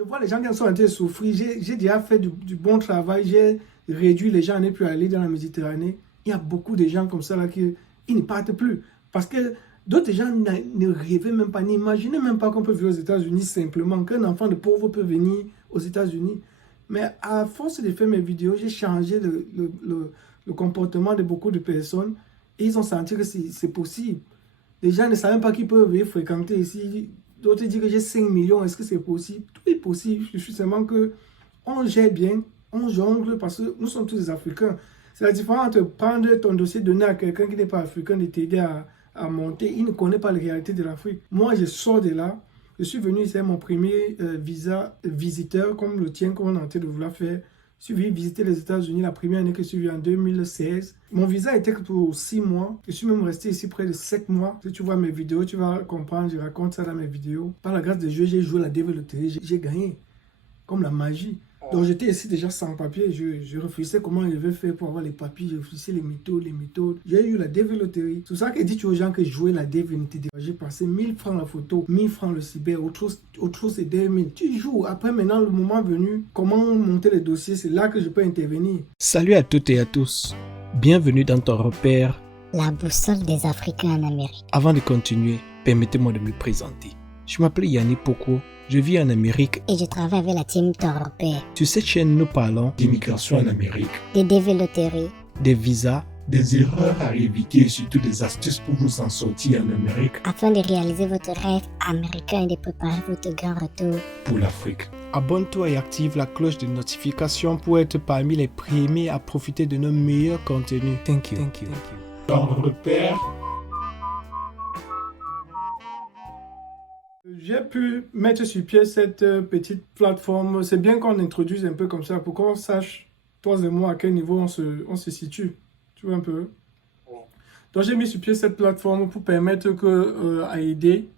Je vois les gens qui sont en train de souffrir. J'ai déjà fait du bon travail. J'ai réduit les gens à ne plus aller dans la Méditerranée. Il y a beaucoup de gens comme ça là qui ils ne partent plus. Parce que d'autres gens ne rêvaient même pas, n'imaginaient même pas qu'on peut vivre aux États-Unis simplement, qu'un enfant de pauvre peut venir aux États-Unis. Mais à force de faire mes vidéos, j'ai changé le comportement de beaucoup de personnes et ils ont senti que c'est possible. Les gens ne savaient même pas qu'ils peuvent venir fréquenter ici. D'autres disent que j'ai 5 millions, est-ce que c'est possible? Tout est possible, je suis seulement que on gère bien, on jongle parce que nous sommes tous des Africains. C'est la différence entre prendre ton dossier, donner à quelqu'un qui n'est pas africain, de t'aider à monter. Il ne connaît pas la réalité de l'Afrique. Moi, je sors de là. Je suis venu, c'est mon premier visa visiteur, comme le tien qu'on est en train de vouloir faire. Je suis venu visiter les États-Unis la première année que je suis venu en 2016. Mon visa était pour 6 mois. Je suis même resté ici près de 7 mois. Si tu vois mes vidéos, tu vas comprendre. Je raconte ça dans mes vidéos. Par la grâce de Dieu, j'ai joué la développerie. J'ai gagné. Comme la magie. Donc j'étais ici déjà sans papier, je réfléchissais comment je vais faire pour avoir les papiers, je réfléchissais les méthodes. J'ai eu la développerie. C'est ça que dit aux gens que je jouais la développerie. J'ai passé 1000 francs la photo, 1000 francs le cyber, autre chose c'est 2000. Tu joues, après maintenant le moment venu, comment monter les dossiers, c'est là que je peux intervenir. Salut à toutes et à tous, bienvenue dans ton repère, la boussole des Africains en Amérique. Avant de continuer, permettez-moi de me présenter. Je m'appelle Yannick Poko. Je vis en Amérique et je travaille avec la team Ton Repère. Sur cette chaîne, nous parlons d'immigration en Amérique, des développeries, des visas, des erreurs à éviter et surtout des astuces pour vous en sortir en Amérique. Afin de réaliser votre rêve américain et de préparer votre grand retour pour l'Afrique. Abonne-toi et active la cloche de notification pour être parmi les premiers à profiter de nos meilleurs contenus. Thank you. Ton repère. J'ai pu mettre sur pied cette petite plateforme. C'est bien qu'on introduise un peu comme ça pour qu'on sache, toi et moi, à quel niveau on se situe. Tu vois un peu? Donc j'ai mis sur pied cette plateforme pour permettre à aider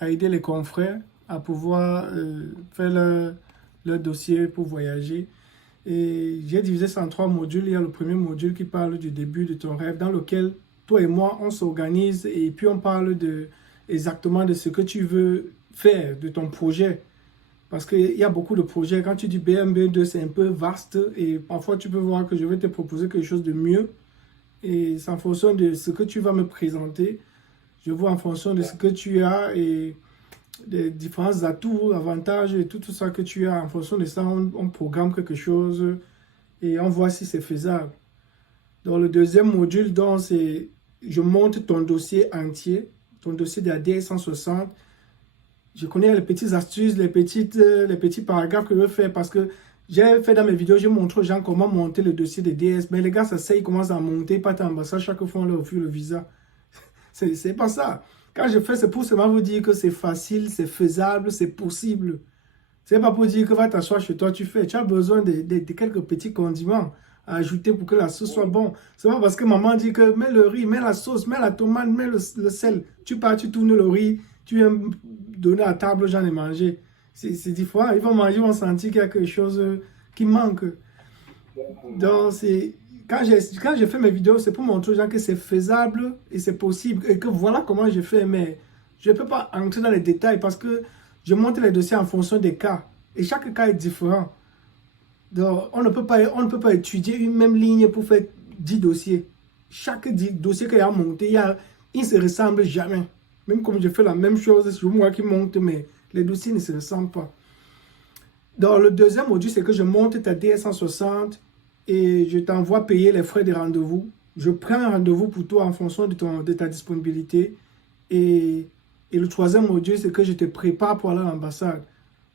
les confrères à pouvoir faire leur dossier pour voyager. Et j'ai divisé ça en 3 modules. Il y a le premier module qui parle du début de ton rêve, dans lequel toi et moi, on s'organise et puis on parle exactement de ce que tu veux faire, de ton projet. Parce qu'il y a beaucoup de projets. Quand tu dis BMB2, c'est un peu vaste et parfois tu peux voir que je vais te proposer quelque chose de mieux. Et c'est en fonction de ce que tu vas me présenter. Je vois en fonction de ce que tu as et des différents atouts, avantages et tout ça que tu as. En fonction de ça, on programme quelque chose et on voit si c'est faisable. Dans le deuxième module, donc, je monte ton dossier entier, ton dossier de la DS160. Je connais les petites astuces, les petits paragraphes que je veux faire parce que j'ai fait dans mes vidéos, je montre aux gens comment monter le dossier de DS. Mais les gars, ça ils commencent à monter, pas tant ça, chaque fois on leur offre le visa. C'est pas ça. Quand je fais, c'est pour seulement vous dire que c'est facile, c'est faisable, c'est possible. C'est pas pour dire que va t'asseoir chez toi, tu fais. Tu as besoin de quelques petits condiments à ajouter pour que la sauce soit bonne. C'est pas parce que maman dit que mets le riz, mets la sauce, mets la tomate, mets le sel. Tu pars, tu tournes le riz, tu viens donner à table aux gens de manger. C'est différent. Ils vont manger, ils vont sentir qu'il y a quelque chose qui manque. Donc, quand j'ai fait mes vidéos, c'est pour montrer aux gens que c'est faisable et c'est possible. Et que voilà comment j'ai fait. Mais je ne peux pas entrer dans les détails parce que je monte les dossiers en fonction des cas. Et chaque cas est différent. Donc, on ne peut pas étudier une même ligne pour faire 10 dossiers. Chaque dossier qu'il y a monté, il ne se ressemble jamais. Même comme je fais la même chose, c'est moi qui monte, mais les dossiers ne se ressemblent pas. Dans le deuxième module, c'est que je monte ta DS160 et je t'envoie payer les frais de rendez-vous. Je prends un rendez-vous pour toi en fonction de ta disponibilité. Et le troisième module, c'est que je te prépare pour aller à l'ambassade.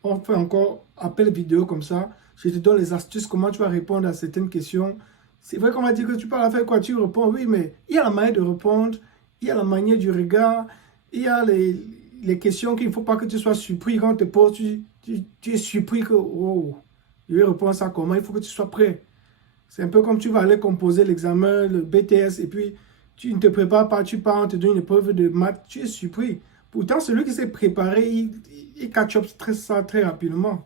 On fait encore appel vidéo comme ça. Je te donne les astuces, comment tu vas répondre à certaines questions. C'est vrai qu'on va dire que tu parles à faire quoi, tu réponds. Oui, mais il y a la manière de répondre, il y a la manière du regard, il y a les questions qu'il ne faut pas que tu sois surpris quand on te pose. Tu es surpris que, oh, je vais répondre à ça comment, il faut que tu sois prêt. C'est un peu comme tu vas aller composer l'examen, le BTS, et puis tu ne te prépares pas, tu pars, on te donne une épreuve de maths, tu es surpris. Pourtant, celui qui s'est préparé, il catch up ça très rapidement.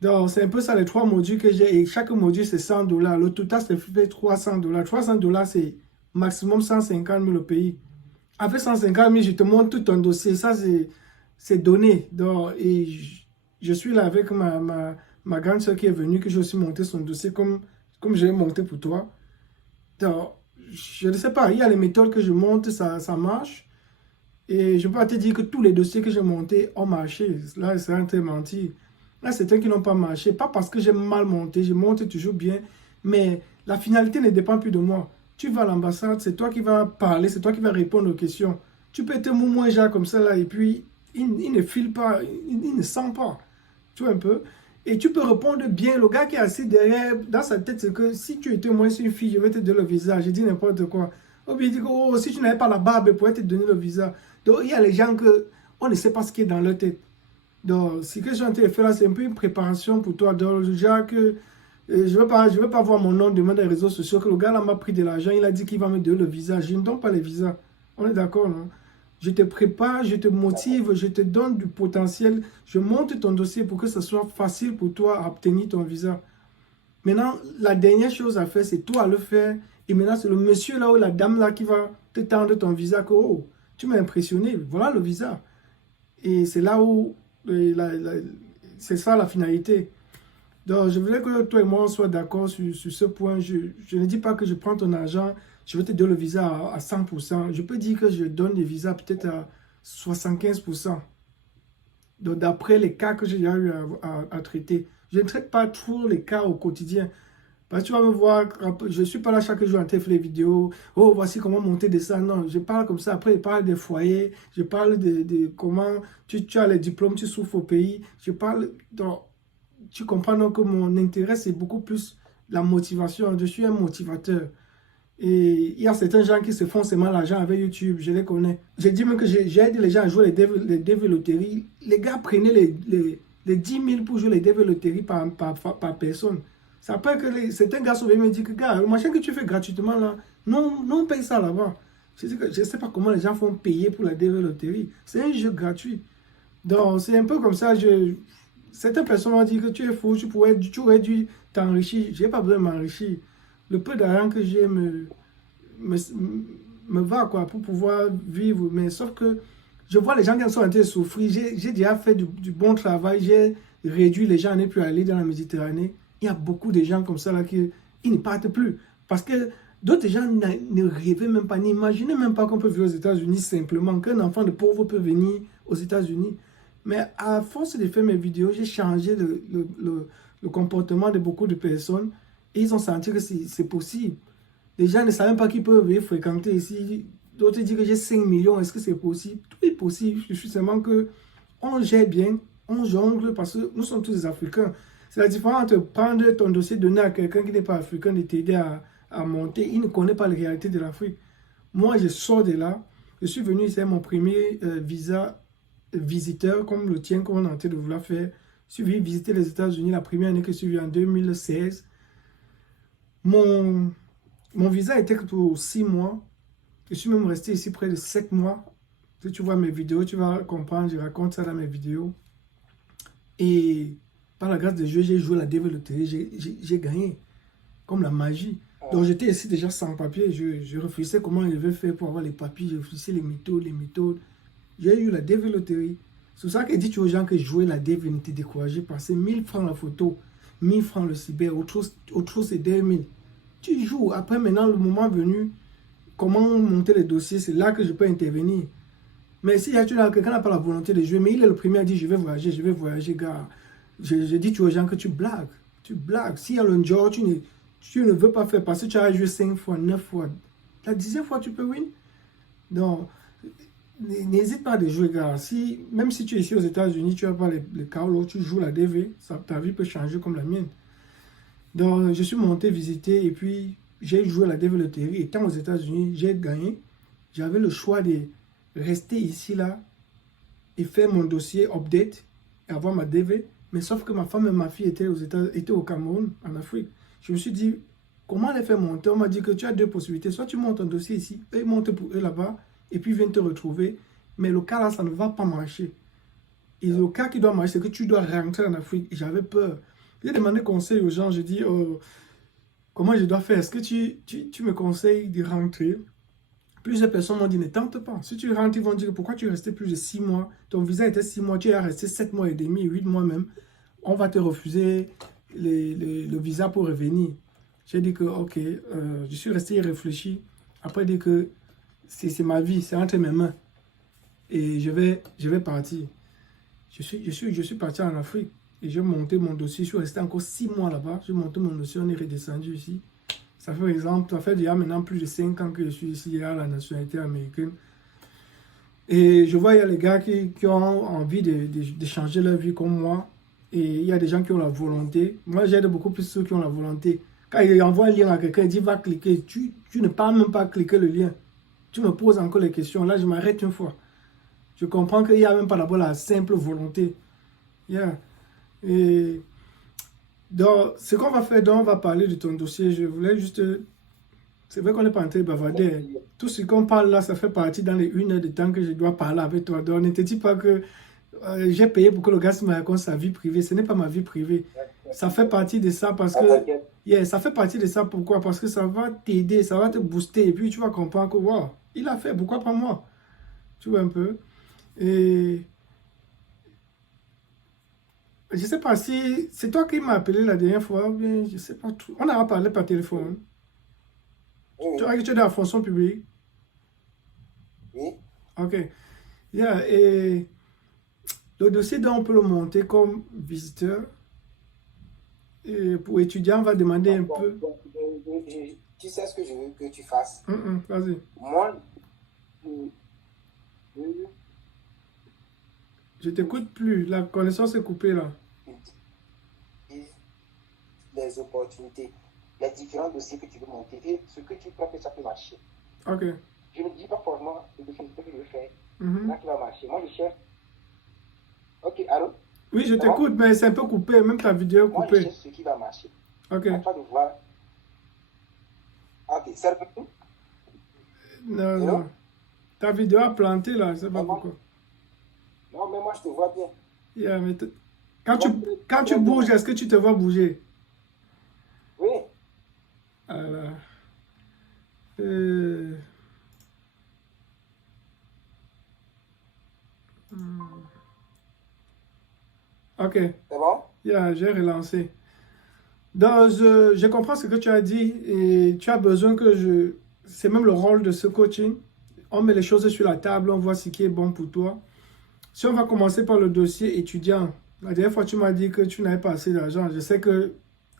Donc, c'est un peu ça les 3 modules que j'ai. Et chaque module, c'est $100. Le total, c'est fait $300. $300, c'est maximum 150 000 au pays. Après 150 000, je te montre tout ton dossier. Ça, c'est donné. Donc, et je suis là avec ma grande soeur qui est venue, que j'ai aussi monté son dossier comme j'ai monté pour toi. Donc, je ne sais pas, il y a les méthodes que je monte, ça marche. Et je peux pas te dire que tous les dossiers que j'ai montés ont marché. Là, c'est un peu mentir. Là, c'est certains qui n'ont pas marché. Pas parce que j'ai mal monté, je monte toujours bien. Mais la finalité ne dépend plus de moi. Tu vas à l'ambassade, c'est toi qui vas parler, c'est toi qui vas répondre aux questions. Tu peux être moins genre comme ça là, et puis il ne file pas, il ne sent pas. Tu vois un peu. Et tu peux répondre bien. Le gars qui est assis derrière, dans sa tête, c'est que si tu étais moins une fille, je vais te donner le visa. Je dis n'importe quoi. Ou bien il dit que oh, si tu n'avais pas la barbe, je pourrais te donner le visa. Donc il y a les gens que on ne sait pas ce qui est dans leur tête. Donc ce que j'ai en train de faire là, c'est un peu une préparation pour toi. Donc genre que je ne veux pas voir mon nom demain dans les réseaux sociaux que le gars là m'a pris de l'argent, il a dit qu'il va me donner le visa. Je ne donne pas les visas. On est d'accord, non? Je te prépare, je te motive, je te donne du potentiel. Je monte ton dossier pour que ce soit facile pour toi à obtenir ton visa. Maintenant, la dernière chose à faire, c'est toi à le faire. Et maintenant, c'est le monsieur là ou la dame là qui va te tendre ton visa. Que, oh, tu m'as impressionné, voilà le visa. Et c'est là où, c'est ça la finalité. Donc, je voulais que toi et moi, on soit d'accord sur ce point. Je ne dis pas que je prends ton argent, je vais te donner le visa à 100%. Je peux dire que je donne des visas peut-être à 75%. Donc, d'après les cas que j'ai eu à traiter. Je ne traite pas trop les cas au quotidien. Parce que tu vas me voir, je ne suis pas là chaque jour en train de faire les vidéos. Oh, voici comment monter des ça. Non, je parle comme ça. Après, je parle des foyers. Je parle de comment tu as les diplômes, tu souffres au pays. Je parle... Donc, tu comprends donc que mon intérêt, c'est beaucoup plus la motivation. Je suis un motivateur. Et il y a certains gens qui se font seulement l'argent avec YouTube, je les connais. J'ai dit même que j'ai aidé les gens à jouer les développeries. Les gars prenaient les 10 000 pour jouer les développeries par personne. Ça après que certains gars sont venus me dire que, gars, le machin que tu fais gratuitement là, non, on paye ça là-bas. Je ne sais pas comment les gens font payer pour la développerie. C'est un jeu gratuit. Donc, c'est un peu comme ça. Certaines personnes m'ont dit que tu es fou, tu aurais dû t'enrichir. Je n'ai pas besoin de m'enrichir. Le peu d'argent que j'ai me va quoi, pour pouvoir vivre. Mais sauf que je vois les gens qui sont en train de souffrir. J'ai déjà fait du bon travail. J'ai réduit les gens à ne plus aller dans la Méditerranée. Il y a beaucoup de gens comme ça là qui ils ne partent plus. Parce que d'autres gens ne rêvaient même pas, n'imaginaient même pas qu'on peut vivre aux États-Unis simplement, qu'un enfant de pauvre peut venir aux États-Unis. Mais à force de faire mes vidéos, j'ai changé le comportement de beaucoup de personnes et ils ont senti que c'est possible. Les gens ne savent même pas qu'ils peuvent venir fréquenter ici. D'autres disent que j'ai 5 millions, est-ce que c'est possible? Tout est possible, je suis seulement que on gère bien, on jongle parce que nous sommes tous des Africains. C'est la différence entre prendre ton dossier, donner à quelqu'un qui n'est pas africain, de t'aider à monter. Il ne connaît pas la réalité de l'Afrique. Moi, je sors de là. Je suis venu ici, mon premier visa visiteur, comme le tien qu'on est en train de vouloir faire. Je suis venu visiter les États-Unis la première année que je suis venu en 2016. Mon visa était pour 6 mois. Je suis même resté ici près de 7 mois. Si tu vois mes vidéos, tu vas comprendre. Je raconte ça dans mes vidéos. Et par la grâce de Dieu, j'ai joué la développerie. J'ai gagné. Comme la magie. Donc j'étais ici déjà sans papier. Je réfléchissais comment je devais faire pour avoir les papiers. Je réfléchissais les méthodes. J'ai eu la développerie. C'est pour ça que dit aux gens que jouer la dev n'était découragé. Parce que 1000 francs la photo, 1000 francs le cyber, autre chose c'est 2000. Tu joues. Après maintenant, le moment venu, comment monter les dossiers, c'est là que je peux intervenir. Mais si quelqu'un n'a pas la volonté de jouer, mais il est le premier à dire je vais voyager, gars. Je dis aux gens que tu blagues. S'il y a le job, tu ne veux pas faire parce que tu as joué 5 fois, 9 fois. La 10e fois, tu peux win. Donc, n'hésite pas à jouer, gars. Même si tu es ici aux États-Unis, tu n'as pas les cas où tu joues la DV, ta vie peut changer comme la mienne. Donc, je suis monté visiter et puis j'ai joué la DV loterie. Étant aux États-Unis, j'ai gagné. J'avais le choix de rester ici, là, et faire mon dossier update et avoir ma DV. Mais sauf que ma femme et ma fille étaient au Cameroun, en Afrique. Je me suis dit, comment les faire monter? On m'a dit que tu as 2 possibilités. Soit tu montes un dossier ici, eux montent pour eux là-bas, et puis ils viennent te retrouver. Mais le cas là, ça ne va pas marcher. Et le cas qui doit marcher, c'est que tu dois rentrer en Afrique. J'avais peur. J'ai demandé conseil aux gens. J'ai dit, comment je dois faire? Est-ce que tu me conseilles de rentrer? Plusieurs personnes m'ont dit, ne tente pas. Si tu rentres, ils vont dire, pourquoi tu es resté plus de 6 mois? Ton visa était 6 mois, tu es resté 7 mois et demi, 8 mois même. On va te refuser le visa pour revenir. J'ai dit que, ok, je suis resté réfléchi. Après, dit que c'est ma vie, c'est entre mes mains. Et je vais partir. Je suis parti en Afrique. Et j'ai monté mon dossier. Je suis resté encore 6 mois là-bas. J'ai monté mon dossier, on est redescendu ici. Ça fait déjà maintenant plus de 5 ans que je suis ici à la nationalité américaine. Et je vois, il y a les gars qui ont envie de changer leur vie comme moi. Et il y a des gens qui ont la volonté. Moi, j'aide beaucoup plus ceux qui ont la volonté. Quand il envoie un lien à quelqu'un, il dit va cliquer. Tu ne parles même pas cliquer le lien. Tu me poses encore les questions. Là, je m'arrête une fois. Je comprends qu'il n'y a même pas d'abord la simple volonté. Yeah. Et donc, ce qu'on va faire, donc, on va parler de ton dossier. Je voulais juste... C'est vrai qu'on n'est pas en train de bavarder. Tout ce qu'on parle là, ça fait partie dans les 1 heure de temps que je dois parler avec toi. Donc, ne te dis pas que j'ai payé pour que le gars me raconte sa vie privée. Ce n'est pas ma vie privée. Ça fait partie de ça parce que... Yeah, ça fait partie de ça. Pourquoi? Parce que ça va t'aider, ça va te booster. Et puis, tu vas comprendre que, wow, il a fait, pourquoi pas moi? Tu vois un peu? Et... Je sais pas si c'est toi qui m'as appelé la dernière fois, bien, je sais pas tout. On a parlé par téléphone. Oui, Tu vois que tu es dans la fonction publique. oui. Ok. Yeah, et le dossier, donc, on peut le monter comme visiteur. Et pour étudiant, on va demander un peu. Tu sais ce que je veux que tu fasses. Vas-y. Moi, Je t'écoute plus. La connaissance est coupée là. les opportunités, les différents dossiers que tu veux monter et ce que tu crois que ça peut marcher. Ok. Je ne dis pas forcément le dossier que je veux faire, Mhm. là qui va marcher. Moi, je cherche. Ok, allô? Oui, je t'écoute, mais c'est un peu coupé. Même ta vidéo est Moi, je coupée. cherche ce qui va marcher. Ok. À toi de voir. Ok, c'est tout. Non, Hello? non. Ta vidéo a planté là. Je sais pas pourquoi. Non, mais moi, je te vois bien. Yeah, mais quand tu bouges, est-ce que tu te vois bouger? Oui. Alors, ok, C'est bon? yeah, j'ai relancé. Donc, je comprends ce que tu as dit et tu as besoin que je... C'est même le rôle de ce coaching. On met les choses sur la table, on voit ce qui est bon pour toi. Si on va commencer par le dossier étudiant, la dernière fois tu m'as dit que tu n'avais pas assez d'argent. Je sais que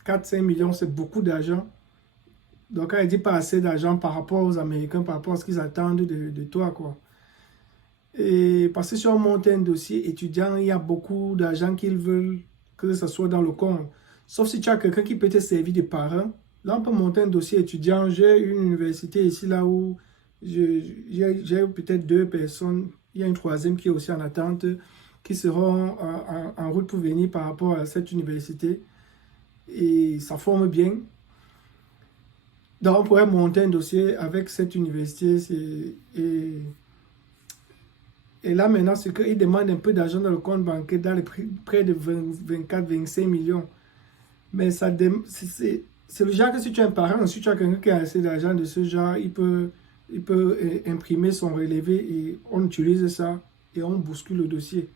4-5 millions, c'est beaucoup d'argent. Donc, elle dit pas assez d'argent par rapport aux Américains, par rapport à ce qu'ils attendent de toi, quoi. Et parce que si on monte un dossier étudiant, il y a beaucoup d'argent qu'ils veulent que ce soit dans le compte. Sauf si tu as quelqu'un qui peut te servir de parrain. Là, on peut monter un dossier étudiant. J'ai une université ici, là où j'ai peut-être 2 personnes. Il y a une troisième qui est aussi en attente, qui seront en route pour venir par rapport à cette université. Et ça forme bien. Donc, on pourrait monter un dossier avec cette université. Et là, maintenant, c'est qu'ils demandent un peu d'argent dans le compte bancaire, dans les près de 24-25 millions. Mais c'est le genre que si tu as un parent, si tu as quelqu'un qui a assez d'argent de ce genre, il peut imprimer son relevé et on utilise ça et on bouscule le dossier.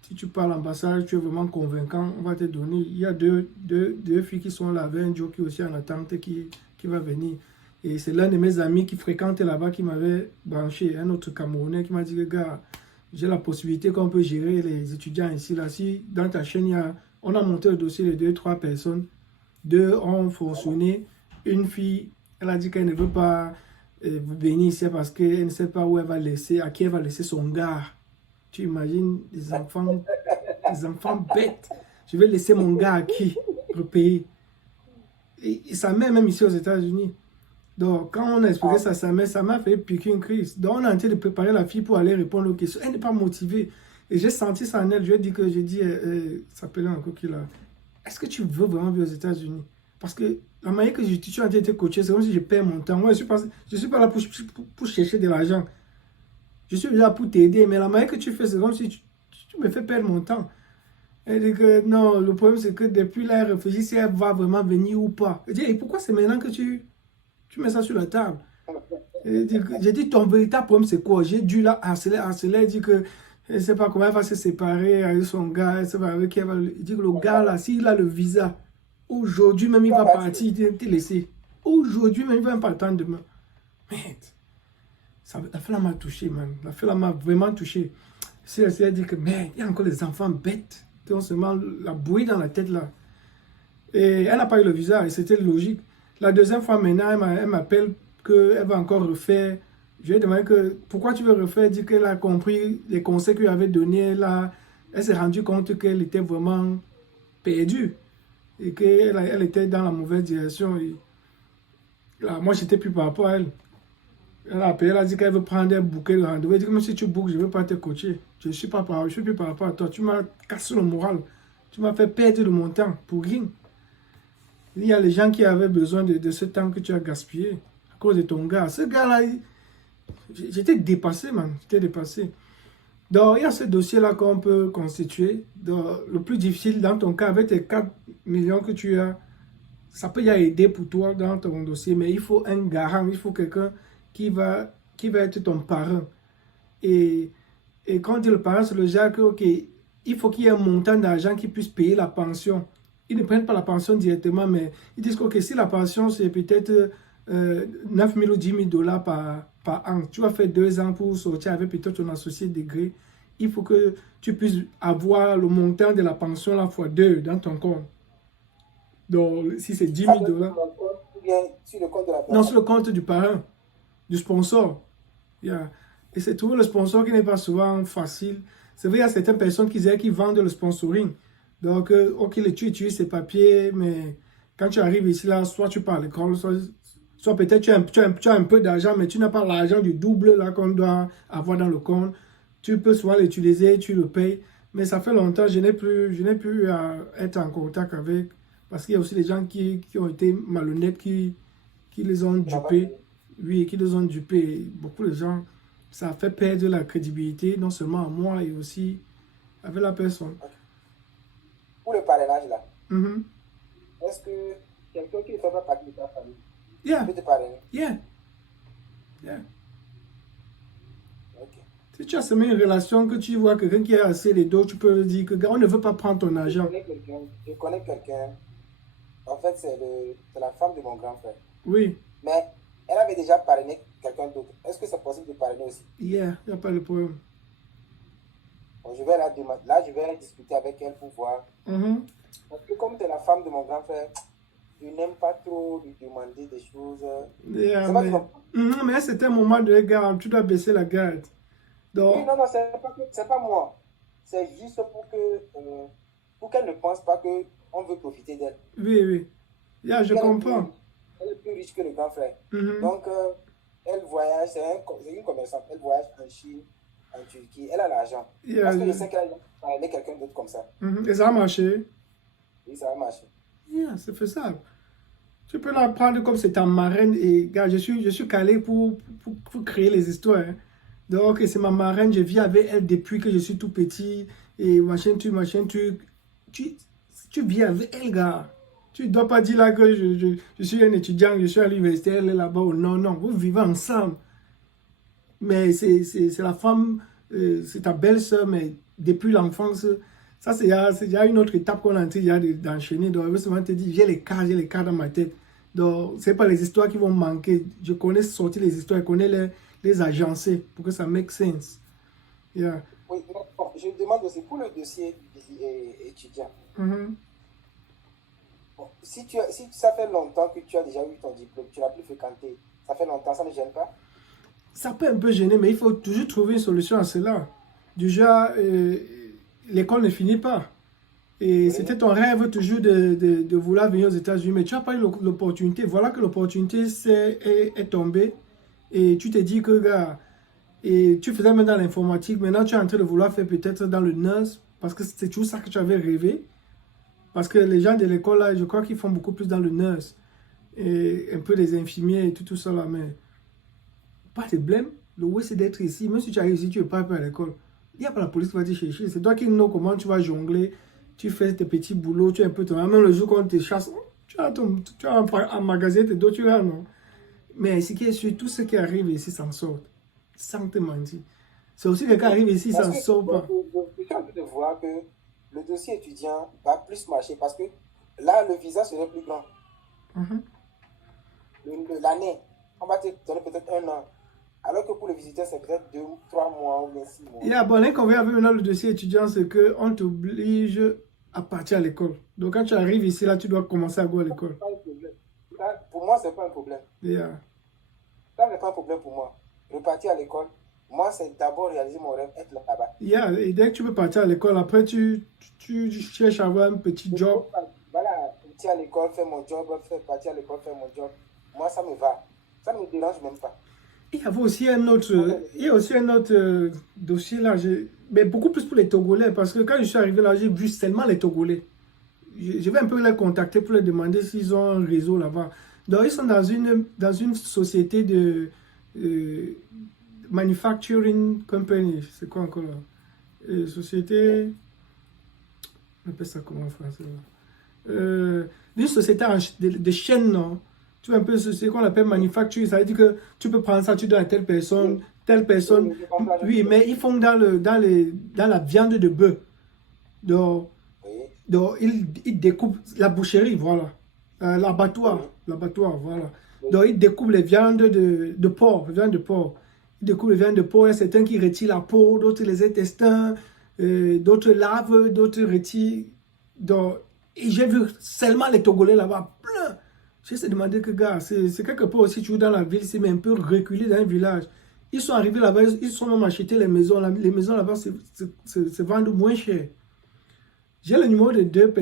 Si tu parles à l'ambassade, tu es vraiment convaincant, on va te donner. Il y a deux filles qui sont là, avec un Joe qui est aussi en attente qui va venir. Et c'est l'un de mes amis qui fréquentait là-bas qui m'avait branché, un autre Camerounais qui m'a dit, gars, j'ai la possibilité qu'on peut gérer les étudiants ici. Là. Si dans ta chaîne, on a monté le dossier de 2-3 personnes, 2 ont fonctionné. Une fille, elle a dit qu'elle ne veut pas venir ici parce qu'elle ne sait pas où elle va laisser, à qui elle va laisser son gars. Tu imagines des enfants bêtes. Je vais laisser mon gars à qui repayer. Et sa mère, même ici aux États-Unis. Donc, quand on a expliqué ça à sa mère fait piquer une crise. Donc, on a tenté de préparer la fille pour aller répondre aux questions. Elle n'est pas motivée. Et j'ai senti ça en elle. Je lui ai dit ça s'appelait encore qui là. Est-ce que tu veux vraiment vivre aux États-Unis? Parce que la manière que je suis en train de te coacher, c'est comme si je perds mon temps. Moi, je suis pas là pour chercher de l'argent. Je suis là pour t'aider. Mais la manière que tu fais, c'est comme si tu me fais perdre mon temps. Elle dit que non, le problème, c'est que depuis là, elle réfléchit si elle va vraiment venir ou pas. Je dis, et pourquoi c'est maintenant que tu mets ça sur la table? J'ai dit, ton véritable problème, c'est quoi? J'ai dû la harceler, dit que je ne sais pas comment elle va se séparer avec son gars, elle sait pas avec qui elle va. Il dit que le gars là, s'il a le visa, aujourd'hui même il va partir, il te laisser. Aujourd'hui même il va même pas attendre demain. Merde. La fille m'a touché, man. La fille m'a vraiment touché. Si elle s'est dit que, merde, il y a encore des enfants bêtes. On se met la bouillie dans la tête là. Et elle n'a pas eu le visa et c'était logique. La deuxième fois maintenant, elle m'appelle qu'elle va encore refaire. Je lui ai demandé que pourquoi tu veux refaire. Elle dit qu'elle a compris les conseils que lui avait donnés. Elle s'est rendue compte qu'elle était vraiment perdue et qu'elle était dans la mauvaise direction. Et là, moi, j'étais plus par rapport à elle. Elle a appelé, elle a dit qu'elle veut prendre un bouquet de rendez-vous. Elle dit que même si tu bookes, je ne veux pas te coacher. Je ne suis plus par rapport à toi. Tu m'as cassé le moral. Tu m'as fait perdre de mon temps pour rien. Il y a les gens qui avaient besoin de ce temps que tu as gaspillé à cause de ton gars. Ce gars-là, j'étais dépassé, man. J'étais dépassé. Donc, il y a ce dossier-là qu'on peut constituer. Donc, le plus difficile dans ton cas, avec tes 4 millions que tu as, ça peut y aider pour toi dans ton dossier, mais il faut un garant, il faut quelqu'un qui va être ton parent. Et quand on dit le parent, c'est le genre que, ok, il faut qu'il y ait un montant d'argent qui puisse payer la pension. Ils ne prennent pas la pension directement, mais ils disent que okay, si la pension c'est peut-être 9 000 ou 10 000 dollars par an, tu vas faire 2 ans pour sortir avec peut-être ton associé degré, il faut que tu puisses avoir le montant de la pension la fois 2 dans ton compte. Donc, si c'est 10 000 dollars. Sur le compte de la personne. Non, sur le compte du parent, du sponsor. Yeah. Et c'est trouver le sponsor qui n'est pas souvent facile. C'est vrai, il y a certaines personnes qui vendent le sponsoring. Donc, ok, tu utilises ces papiers, mais quand tu arrives ici, là, soit tu pars à l'école, soit peut-être tu as un peu d'argent, mais tu n'as pas l'argent du double là qu'on doit avoir dans le compte. Tu peux soit l'utiliser, tu le payes. Mais ça fait longtemps, je n'ai plus à être en contact avec, parce qu'il y a aussi des gens qui ont été malhonnêtes, qui les ont dupés. Oui, qui les ont dupés. Beaucoup de gens, ça a fait perdre la crédibilité, non seulement à moi, et aussi avec la personne. Pour le parrainage là, Mm-hmm. est-ce que quelqu'un qui ne fait pas partie de ta famille Yeah, peut te parrainer? yeah. Ok. Si tu as semé une relation que tu vois quelqu'un qui a assez les dos, tu peux lui dire que gars, on ne veut pas prendre ton argent. Je connais quelqu'un. En fait, c'est la femme de mon grand frère. Oui, Mais elle avait déjà parrainé quelqu'un d'autre. Est-ce que c'est possible de parrainer aussi? yeah, il n'y a pas de problème. Bon, je vais la demander. Là, je vais discuter avec elle pour voir. Mm-hmm. Parce que comme tu es la femme de mon grand frère, je n'aime pas trop lui demander des choses. Yeah, C'est pas que- mais c'est un moment de gars, tu dois baisser la garde. Donc, Oui, non, c'est pas moi. C'est juste pour qu'elle ne pense pas qu'on veut profiter d'elle. oui. Yeah, je comprends. Elle est plus riche que le grand frère. Mhm. Donc, elle voyage, c'est une commerçante. Elle voyage en Chine, en Turquie. Elle a l'argent. Yeah, Parce que je yeah. sais qu'elle va parler quelqu'un d'autre comme ça. Mhm. Et ça a marché. Oui, ça va marcher. Yeah, c'est faisable. Tu peux la prendre comme c'est ta marraine. Et gars, je suis calé pour créer les histoires. Hein. Donc, c'est ma marraine. Je vis avec elle depuis que je suis tout petit. Et machin, tu vis avec elle, gars. Tu ne dois pas dire là que je suis un étudiant, je suis à l'université, elle est là-bas. Non, non, vous vivez ensemble. Mais c'est la femme, c'est ta belle-sœur, mais depuis l'enfance, ça c'est déjà une autre étape qu'on est en train d'enchaîner. Donc, je veux seulement te dire, j'ai les cas dans ma tête. Donc, ce n'est pas les histoires qui vont manquer. Je connais sortir les histoires, je connais les agencer pour que ça make sense. Yeah. Oui, mais bon, je demande aussi pour le dossier étudiant. Mhm. Bon, si ça fait longtemps que tu as déjà eu ton diplôme, tu l'as plus fréquenté, ça fait longtemps, ça ne gêne pas? Ça peut un peu gêner, mais il faut toujours trouver une solution à cela. Déjà, l'école ne finit pas. Et c'était ton rêve toujours de vouloir venir aux États-Unis, mais tu n'as pas eu l'opportunité. Voilà que l'opportunité est tombée. Et tu t'es dit que, gars, et tu faisais même dans l'informatique, maintenant tu es en train de vouloir faire peut-être dans le nurse, parce que c'est toujours ça que tu avais rêvé. Parce que les gens de l'école, là, je crois qu'ils font beaucoup plus dans le nurse. Et un peu des infirmiers et tout ça, là, mais pas de blême. Le way, c'est d'être ici. Même si tu arrives ici, tu ne veux pas à l'école. Il n'y a pas la police qui va te chercher. C'est toi qui sais comment tu vas jongler. Tu fais tes petits boulots, tu es un peu... Même le jour qu'on te chasse, tu as emmagasé tes dos, tu as, non? Mais ce qui est sûr, tous ceux qui arrivent ici s'en sortent. Sans te mentir. C'est aussi les gars qui arrivent ici, ils Parce s'en que sortent pas. je suis en train de voir que le dossier étudiant va plus marcher parce que là, le visa serait plus grand. Mhm. L'année, on va te donner peut-être 1 an. Alors que pour le visiteur, c'est peut-être 2, 3 mois ou bien 6 mois. Il y a bon, l'inconvénient avec maintenant le dossier étudiant, c'est qu'on t'oblige à partir à l'école. Donc quand tu arrives ici, là, tu dois commencer à go à l'école. Pas un problème. Ça, pour moi, c'est pas un problème. Yeah. Ça n'est pas un problème pour moi. Repartir à l'école, moi, c'est d'abord réaliser mon rêve, être là-bas. Yeah. Et dès que tu peux partir à l'école, après tu cherches à avoir un petit job. Voilà, partir à l'école, faire mon job, partir à l'école, faire mon job. Moi, ça me va. Ça ne me dérange même pas. Il y avait aussi un autre, dossier là, mais beaucoup plus pour les Togolais, parce que quand je suis arrivé là, j'ai vu seulement les Togolais. Je vais un peu les contacter pour leur demander s'ils ont un réseau là-bas. Donc, ils sont dans une société de manufacturing company. C'est quoi encore là? Société. On appelle ça comment en français là? Une société de chaîne, non? Tu vois un peu ce qu'on appelle manufacturing. Ça veut dire que tu peux prendre ça, tu donnes à telle personne. Oui, mais ils font dans la viande de bœuf. Donc, ils découpent la boucherie, voilà. L'abattoir, voilà. Donc, ils découpent les viandes de porc, les viandes de porc. Ils découpent les viandes de porc. Il y a certains qui retirent la peau, d'autres les intestins, d'autres lavent, d'autres retirent. Donc, et j'ai vu seulement les Togolais là-bas, plein. Je me suis demandé que, gars, c'est quelque part aussi, tu es dans la ville, c'est même un peu reculé dans un village. Ils sont arrivés là-bas, ils sont même achetés les maisons. Les maisons là-bas se vendent moins cher. J'ai le numéro de deux,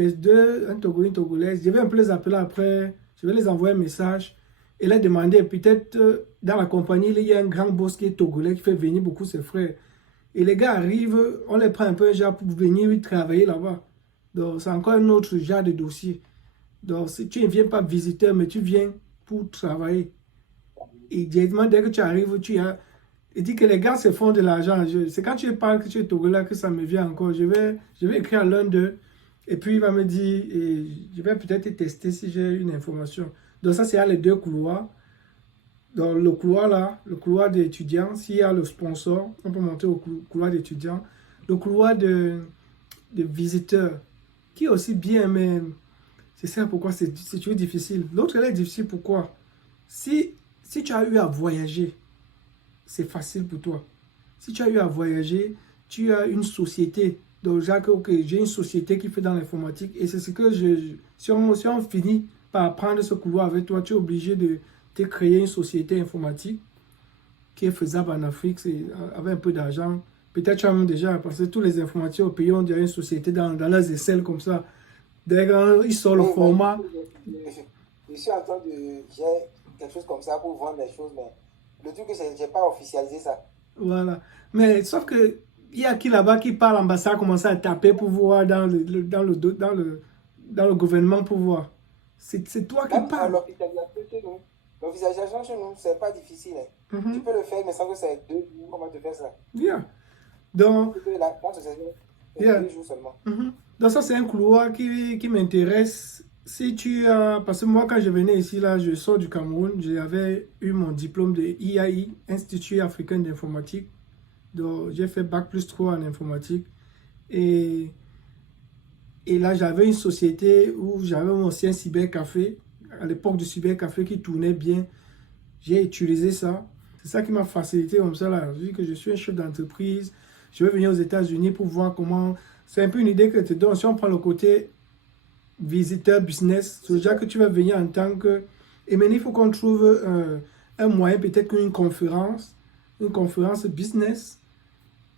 un Togolais, une Togolaise. Je vais un peu les appeler après. Je vais les envoyer un message et leur demander, peut-être dans la compagnie, il y a un grand boss qui est Togolais qui fait venir beaucoup ses frères. Et les gars arrivent, on les prend un peu un genre pour venir travailler là-bas. Donc, c'est encore un autre genre de dossier. Donc, si tu ne viens pas visiteur, mais tu viens pour travailler. Et directement, dès que tu arrives, il dit que les gars se font de l'argent. C'est quand tu parles que tu es Togolais que ça me vient encore. Je vais écrire à l'un d'eux. Et puis, il va me dire, et je vais peut-être tester si j'ai une information. Donc, ça, c'est les 2 couloirs. Dans le couloir là, le couloir d'étudiants, s'il y a le sponsor, on peut monter au couloir d'étudiants. Le couloir de visiteurs, qui est aussi bien, mais c'est ça pourquoi c'est toujours difficile. L'autre est difficile pourquoi? Si tu as eu à voyager, c'est facile pour toi. Si tu as eu à voyager, tu as une société. Donc, j'ai une société qui fait dans l'informatique. Et c'est ce que si on finit par apprendre ce couloir avec toi, tu es obligé de te créer une société informatique qui est faisable en Afrique, avec un peu d'argent. Peut-être tu as même déjà, parce que tous les informaticiens au pays ont déjà une société dans leurs aisselles comme ça. Dès qu'ils sortent le format. Je suis en train de. J'ai quelque chose comme ça pour vendre des choses, mais le truc, c'est que je n'ai pas officialisé ça. Voilà. Mais sauf que il y a qui là-bas qui parle en bas, ça a commencé à taper pour voir dans le gouvernement pour voir. C'est toi qui parles. L'officialisation chez nous, c'est pas difficile. Hein. Mm-hmm. Tu peux le faire, mais sans que c'est 2 jours, comment te faire ça? Yeah. Donc, tu peux c'est 2 jours seulement. Mm-hmm. Donc ça, c'est un couloir qui m'intéresse. Si tu as... Parce que moi, quand je venais ici, là, je sors du Cameroun, j'avais eu mon diplôme de IAI, Institut africain d'informatique. Donc, j'ai fait Bac+3 en informatique. Et là, j'avais une société où j'avais mon ancien cybercafé, à l'époque du cybercafé qui tournait bien. J'ai utilisé ça. C'est ça qui m'a facilité comme ça, là. Je dis que je suis un chef d'entreprise. Je vais venir aux États-Unis pour voir comment... C'est un peu une idée que tu te donnes. Si on prend le côté visiteur business, c'est déjà que tu vas venir en tant que... Et maintenant, il faut qu'on trouve un moyen, peut-être qu'une conférence business.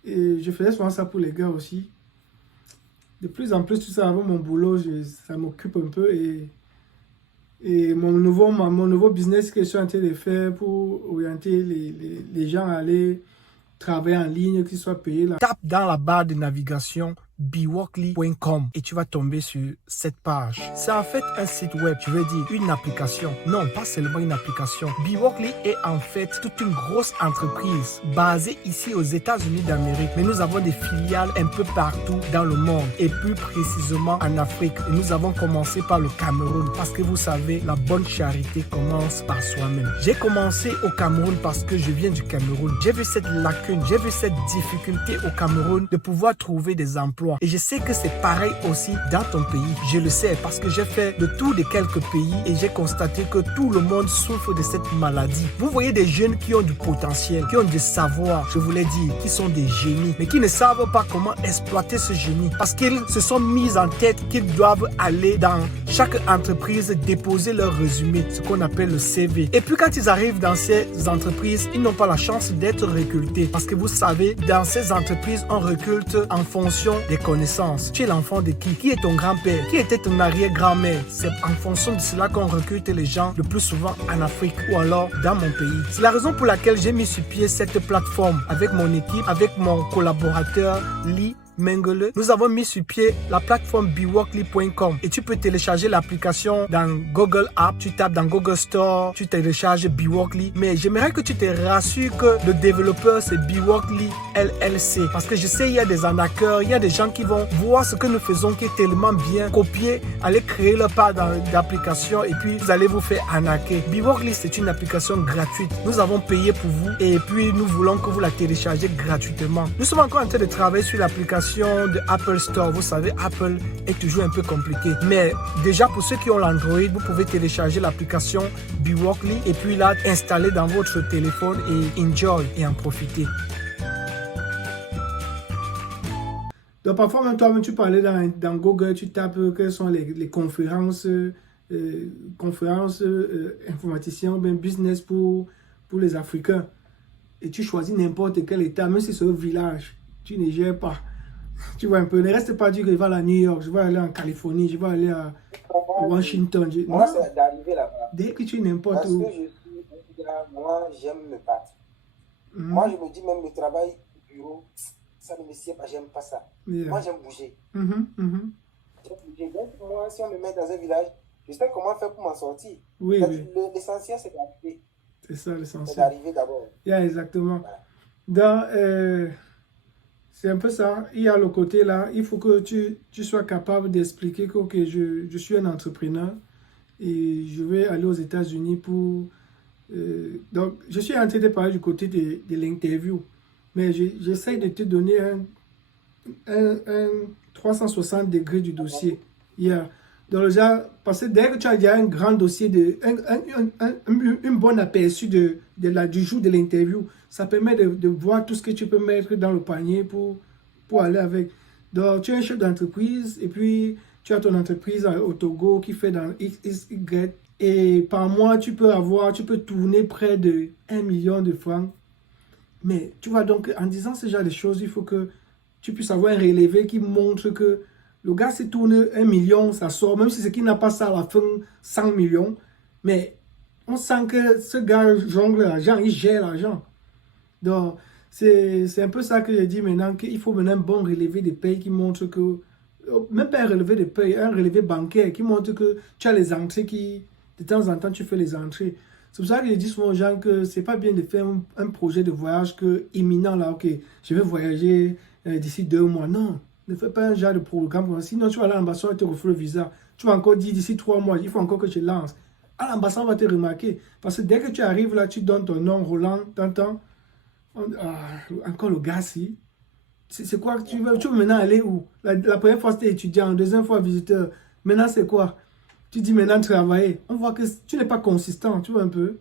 Et je faisais souvent ça pour les gars aussi. De plus en plus, tout ça, avant mon boulot, ça m'occupe un peu. Et mon nouveau business que je suis en train de faire pour orienter les gens à aller travailler en ligne, qu'ils soient payés là. Tape dans la barre de navigation beworkly.com et tu vas tomber sur cette page. C'est en fait un site web, je veux dire une application. Non, pas seulement une application. Beworkly est en fait toute une grosse entreprise basée ici aux États-Unis d'Amérique. Mais nous avons des filiales un peu partout dans le monde et plus précisément en Afrique. Et nous avons commencé par le Cameroun parce que vous savez, la bonne charité commence par soi-même. J'ai commencé au Cameroun parce que je viens du Cameroun. J'ai vu cette lacune, j'ai vu cette difficulté au Cameroun de pouvoir trouver des emplois. Et je sais que c'est pareil aussi dans ton pays. Je le sais parce que j'ai fait le tour de quelques pays et j'ai constaté que tout le monde souffre de cette maladie. Vous voyez des jeunes qui ont du potentiel, qui ont du savoir, je voulais dire, qui sont des génies, mais qui ne savent pas comment exploiter ce génie parce qu'ils se sont mis en tête qu'ils doivent aller dans chaque entreprise déposer leur résumé, ce qu'on appelle le CV. Et puis quand ils arrivent dans ces entreprises, ils n'ont pas la chance d'être recrutés parce que vous savez, dans ces entreprises, on recrute en fonction des connaissances. Tu es l'enfant de qui? Qui est ton grand-père? Qui était ton arrière-grand-mère? C'est en fonction de cela qu'on recrute les gens le plus souvent en Afrique ou alors dans mon pays. C'est la raison pour laquelle j'ai mis sur pied cette plateforme avec mon équipe, avec mon collaborateur Lee Mengele. Nous avons mis sur pied la plateforme beworkly.com et tu peux télécharger l'application dans Google App. Tu tapes dans Google Store, tu télécharges Beworkly. Mais j'aimerais que tu te rassures que le développeur c'est Beworkly LLC parce que je sais il y a des arnaqueurs, il y a des gens qui vont voir ce que nous faisons qui est tellement bien, copier, aller créer leur part d'application et puis vous allez vous faire arnaquer. Beworkly c'est une application gratuite. Nous avons payé pour vous et puis nous voulons que vous la téléchargez gratuitement. Nous sommes encore en train de travailler sur l'application de Apple Store. Vous savez, Apple est toujours un peu compliqué. Mais déjà, pour ceux qui ont l'Android, vous pouvez télécharger l'application Beworkly et puis là, installer dans votre téléphone et enjoy et en profiter. Donc parfois, même toi, tu parlais dans Google, tu tapes quelles sont les conférences, informaticiens ou bien business pour les Africains. Et tu choisis n'importe quel état, même si c'est un village, tu ne gères pas. Tu vois un peu, ne reste pas dire que je vais aller à New York, je vais aller en Californie, je vais aller à Washington. Moi, c'est d'arriver là-bas. Dès que tu es n'importe où. Parce que je suis là, moi, j'aime me battre. Moi, je me dis même le travail du bureau, ça ne me sied pas, j'aime pas ça. Yeah. Moi, j'aime bouger. J'aime bouger. Donc, moi, si on me met dans un village, je sais comment faire pour m'en sortir. Oui. L'essentiel, c'est d'arriver. C'est ça l'essentiel. C'est d'arriver d'abord. Yeah, exactement. Dans, c'est un peu ça. Il y a le côté là, il faut que tu sois capable d'expliquer que okay, je suis un entrepreneur et je vais aller aux États-Unis pour... donc, je suis en train de parler du côté de l'interview, mais j'essaie de te donner un 360 degrés du dossier. Yeah. Donc, déjà, parce que dès que tu as déjà un grand dossier, une bonne aperçu du jour de l'interview, ça permet de voir tout ce que tu peux mettre dans le panier pour aller avec. Donc, tu es un chef d'entreprise et puis tu as ton entreprise au Togo qui fait dans XY. Et par mois, tu peux tourner près de 1 million de francs. Mais tu vois, donc, en disant ce genre de choses, il faut que tu puisses avoir un relevé qui montre que le gars s'est tourné 1 million, ça sort, même si c'est qu'il n'a pas ça à la fin, 100 millions. Mais on sent que ce gars jongle l'argent, il gère l'argent. Donc, c'est un peu ça que j'ai dit maintenant, qu'il faut maintenant un bon relevé de paye qui montre que, même pas un relevé de paye, un relevé bancaire qui montre que tu as les entrées qui, de temps en temps, tu fais les entrées. C'est pour ça que je dis souvent aux gens que c'est pas bien de faire un projet de voyage imminent là, ok, je vais voyager d'ici 2 mois. Non, ne fais pas un genre de programme, sinon tu vas à l'ambassade et te refuse le visa. Tu vas encore dire d'ici 3 mois, il faut encore que je lance. À l'ambassade, on va te remarquer. Parce que dès que tu arrives là, tu donnes ton nom, Roland, t'entends? Encore le gars, si. C'est quoi que tu veux maintenant aller où? La première fois, c'était étudiant, la deuxième fois, visiteur. Maintenant, c'est quoi? Tu dis maintenant travailler. On voit que tu n'es pas consistant, tu vois un peu.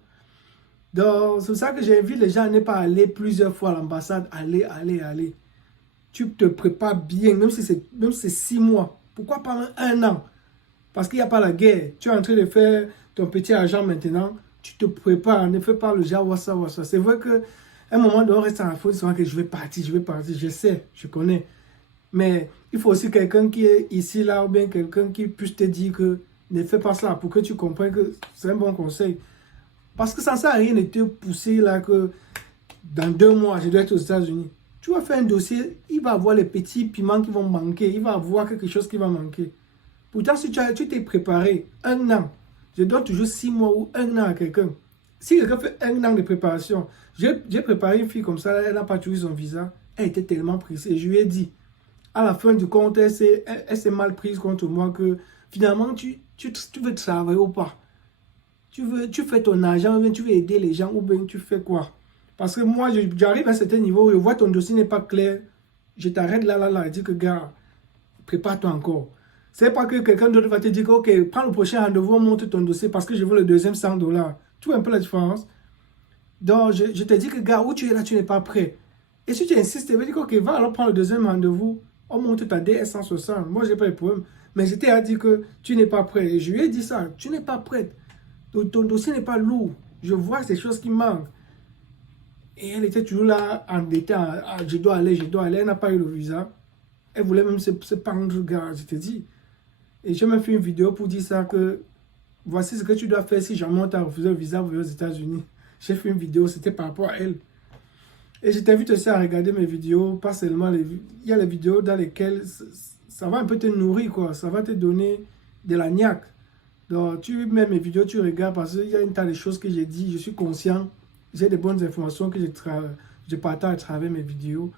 Donc, c'est pour ça que j'invite les gens à ne pas aller plusieurs fois à l'ambassade. Aller. Tu te prépares bien, même si c'est 6 mois. Pourquoi pas 1 an? Parce qu'il n'y a pas la guerre. Tu es en train de faire ton petit argent maintenant. Tu te prépares, ne fais pas le genre wassa. C'est vrai qu'à un moment donné, on reste en la faute, que je vais partir. Je sais, je connais. Mais il faut aussi quelqu'un qui est ici, là, ou bien quelqu'un qui puisse te dire que ne fais pas cela pour que tu comprennes que c'est un bon conseil. Parce que ça ne sert à rien de te pousser là que dans 2 mois, je dois être aux États-Unis. Tu vas faire un dossier, il va avoir les petits piments qui vont manquer, il va avoir quelque chose qui va manquer. Pourtant, si tu t'es préparé 1 an, je donne toujours 6 mois ou 1 an à quelqu'un. Si quelqu'un fait 1 an de préparation, j'ai préparé une fille comme ça, elle n'a pas trouvé son visa, elle était tellement pressée. Je lui ai dit, à la fin du compte, elle s'est mal prise contre moi que finalement, tu veux travailler ou pas. Tu fais ton argent, ou bien tu veux aider les gens, ou bien tu fais quoi? Parce que moi, j'arrive à un certain niveau, je vois ton dossier n'est pas clair, je t'arrête là, et dis que gars, prépare-toi encore. C'est pas que quelqu'un d'autre va te dire, ok, prends le prochain rendez-vous, monte ton dossier parce que je veux le deuxième $100. Tu vois un peu la différence? Donc, je te dis que gars, où tu es là, tu n'es pas prêt. Et si tu insistes, tu vas dire, ok, va alors prendre le deuxième rendez-vous, on monte ta DS 160. Moi, j'ai pas de problème. Mais j'étais à dire que tu n'es pas prêt. Et je lui ai dit ça, tu n'es pas prête. Ton dossier n'est pas lourd. Je vois ces choses qui manquent. Et elle était toujours là, embêtée. Je dois aller. Elle n'a pas eu le visa. Elle voulait même se pendre, gars, je te dis. Et j'ai même fait une vidéo pour dire ça, que voici ce que tu dois faire si jamais on t'a refusé le visa aux États-Unis. J'ai fait une vidéo, c'était par rapport à elle. Et je t'invite aussi à regarder mes vidéos, pas seulement il y a les vidéos dans lesquelles ça va un peu te nourrir, quoi. Ça va te donner de la niaque. Donc, tu mets mes vidéos, tu regardes parce qu'il y a un tas de choses que j'ai dit, je suis conscient. J'ai des bonnes informations que je partage à travers mes vidéos.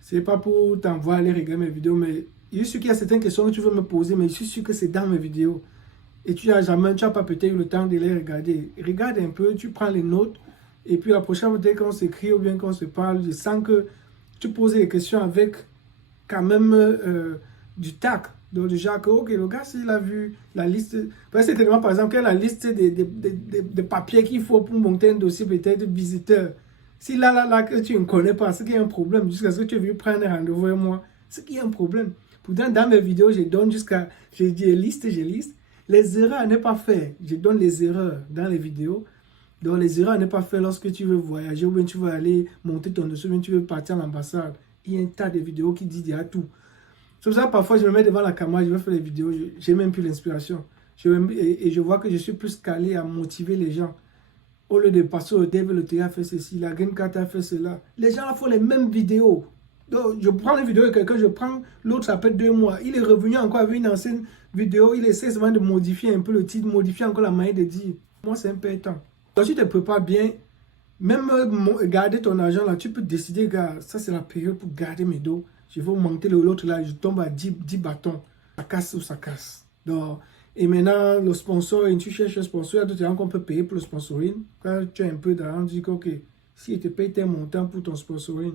C'est pas pour t'envoyer aller regarder mes vidéos, mais je suis sûr qu'il y a certaines questions que tu veux me poser, mais je suis sûr que c'est dans mes vidéos. Et tu n'as pas peut-être eu le temps de les regarder. Regarde un peu, tu prends les notes, et puis la prochaine fois, dès qu'on s'écrit ou bien qu'on se parle, je sens que tu poses des questions avec quand même du tact. Donc, du genre que, ok, le gars, s'il a vu la liste, c'est tellement, par exemple, qu'il y a la liste des papiers qu'il faut pour monter un dossier peut-être de visiteur. Si là, que tu ne connais pas, c'est qu'il y a un problème. Jusqu'à ce que tu aies vu prendre un rendez-vous avec moi, c'est qu'il y a un problème. Pourtant, dans mes vidéos, je donne jusqu'à, je liste. Les erreurs à ne pas faire. Je donne les erreurs dans les vidéos. Donc, les erreurs à ne pas faire lorsque tu veux voyager ou bien tu veux aller monter ton dossier ou bien tu veux partir à l'ambassade. Il y a un tas de vidéos qui disent déjà tout. C'est pour ça que parfois, je me mets devant la caméra, je vais faire les vidéos, j'ai même plus l'inspiration. Et je vois que je suis plus calé à motiver les gens. Au lieu de passer au Dave, le théâtre a fait ceci, la Game Card a fait cela. Les gens font les mêmes vidéos. Donc, je prends une vidéo de quelqu'un, je prends l'autre, ça fait 2 mois. Il est revenu encore avec une ancienne vidéo, il essaie souvent de modifier un peu le titre, modifier encore la manière de dire. Moi, c'est un peu étonnant. Quand tu te prépares bien, même garder ton argent là, tu peux décider, gars, ça c'est la période pour garder mes dos. Je vais augmenter l'autre là, je tombe à 10 bâtons. Ça casse ou ça casse. Donc, et maintenant, le sponsor, tu cherches un sponsor, il y a d'autres gens qu'on peut payer pour le sponsoring. Quand tu as un peu d'argent, tu dis que, ok, si il te paye tel montant pour ton sponsoring,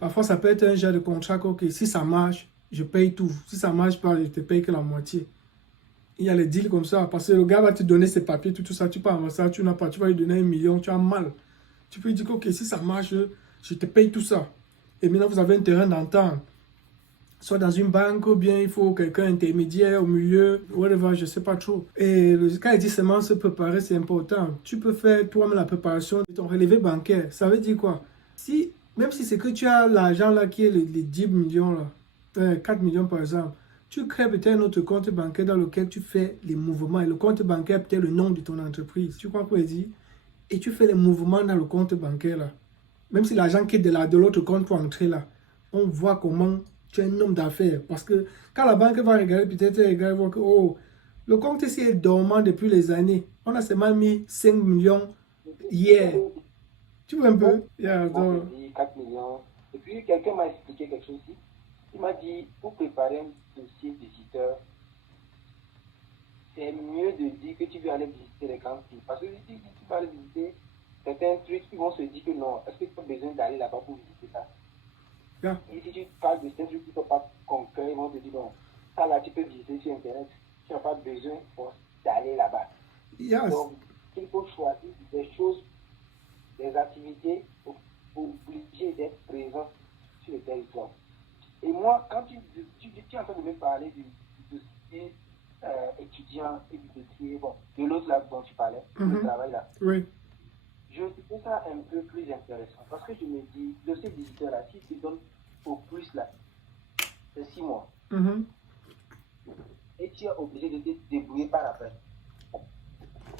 parfois ça peut être un genre de contrat, ok, si ça marche, je paye tout. Si ça marche pas, je te paye que la moitié. Il y a les deals comme ça, parce que le gars va te donner ses papiers, tout ça, tu peux avancer ça, tu n'as pas, tu vas lui donner 1 million, tu as mal. Tu peux lui dire, ok, si ça marche, je te paye tout ça. Et maintenant, vous avez un terrain d'entente. Soit dans une banque, ou bien il faut quelqu'un intermédiaire au milieu, whatever, je ne sais pas trop. Et quand il dit seulement se préparer, c'est important. Tu peux faire toi-même la préparation de ton relevé bancaire. Ça veut dire quoi? Même si c'est que tu as l'argent là qui est les 10 millions, là, 4 millions par exemple, tu crées peut-être un autre compte bancaire dans lequel tu fais les mouvements. Et le compte bancaire peut être le nom de ton entreprise. Tu crois quoi il dit? Et tu fais les mouvements dans le compte bancaire là. Même si l'argent qui est de l'autre compte pour entrer là, on voit comment tu as un homme d'affaires. Parce que quand la banque va regarder, peut-être elle va voir que oh, le compte ici est dormant depuis les années. On a seulement mis 5 millions hier. Tu vois un peu? Yeah, donc... 4 millions. Et puis quelqu'un m'a expliqué quelque chose ici. Il m'a dit, pour préparer un dossier visiteur, c'est mieux de dire que tu veux aller visiter les grandes villes. Parce que si tu vas aller visiter certains trucs, ils vont se dire que non, est-ce que tu as besoin d'aller là-bas pour visiter ça? Yeah. Et si tu parles de ces trucs qui ne sont pas concrets, ils vont te dire non, ça là tu peux visiter sur Internet, tu n'as pas besoin d'aller là-bas. Yes. Donc, il faut choisir des choses, des activités pour obliger d'être présent sur le territoire. Et moi, quand tu es en train de me parler du dossier étudiant et du dossier, bon, de l'autre là dont tu parlais, le travail là. Oui. Je trouve ça un peu plus intéressant parce que je me dis, le dossier visiteur là, si tu donnes au plus là, c'est 6 mois. Et tu es obligé de te débrouiller par après.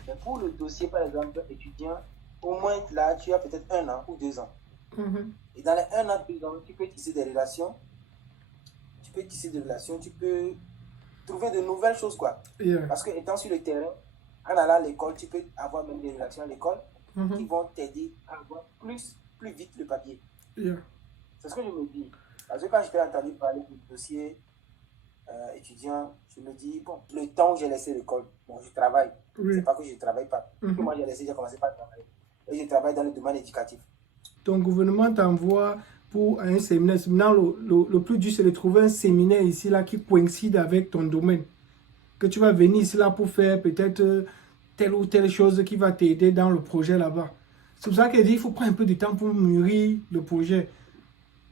Mais pour le dossier, par exemple, étudiant, au moins là, tu as peut-être 1 an ou 2 ans. Mhm. Et dans les 1 an, 2 ans, tu peux tisser des relations. Tu peux trouver de nouvelles choses, quoi. Yeah. Parce que étant sur le terrain, en allant à l'école, tu peux avoir même des relations à l'école qui Mhm. vont t'aider à avoir plus vite le papier. Yeah. C'est ce que je me dis. Parce que quand je t'ai entendu parler du dossier étudiant, je me dis, bon, le temps où j'ai laissé l'école, bon, je travaille. Oui. C'est pas que je ne travaille pas. Mhm. Moi, j'ai commencé par travailler. Et je travaille dans le domaine éducatif. Ton gouvernement t'envoie pour un séminaire. Maintenant, le plus dur, c'est de trouver un séminaire ici là qui coïncide avec ton domaine. Que tu vas venir ici là pour faire peut-être telle ou telle chose qui va t'aider dans le projet là-bas. C'est pour ça qu'elle dit qu'il faut prendre un peu de temps pour mûrir le projet.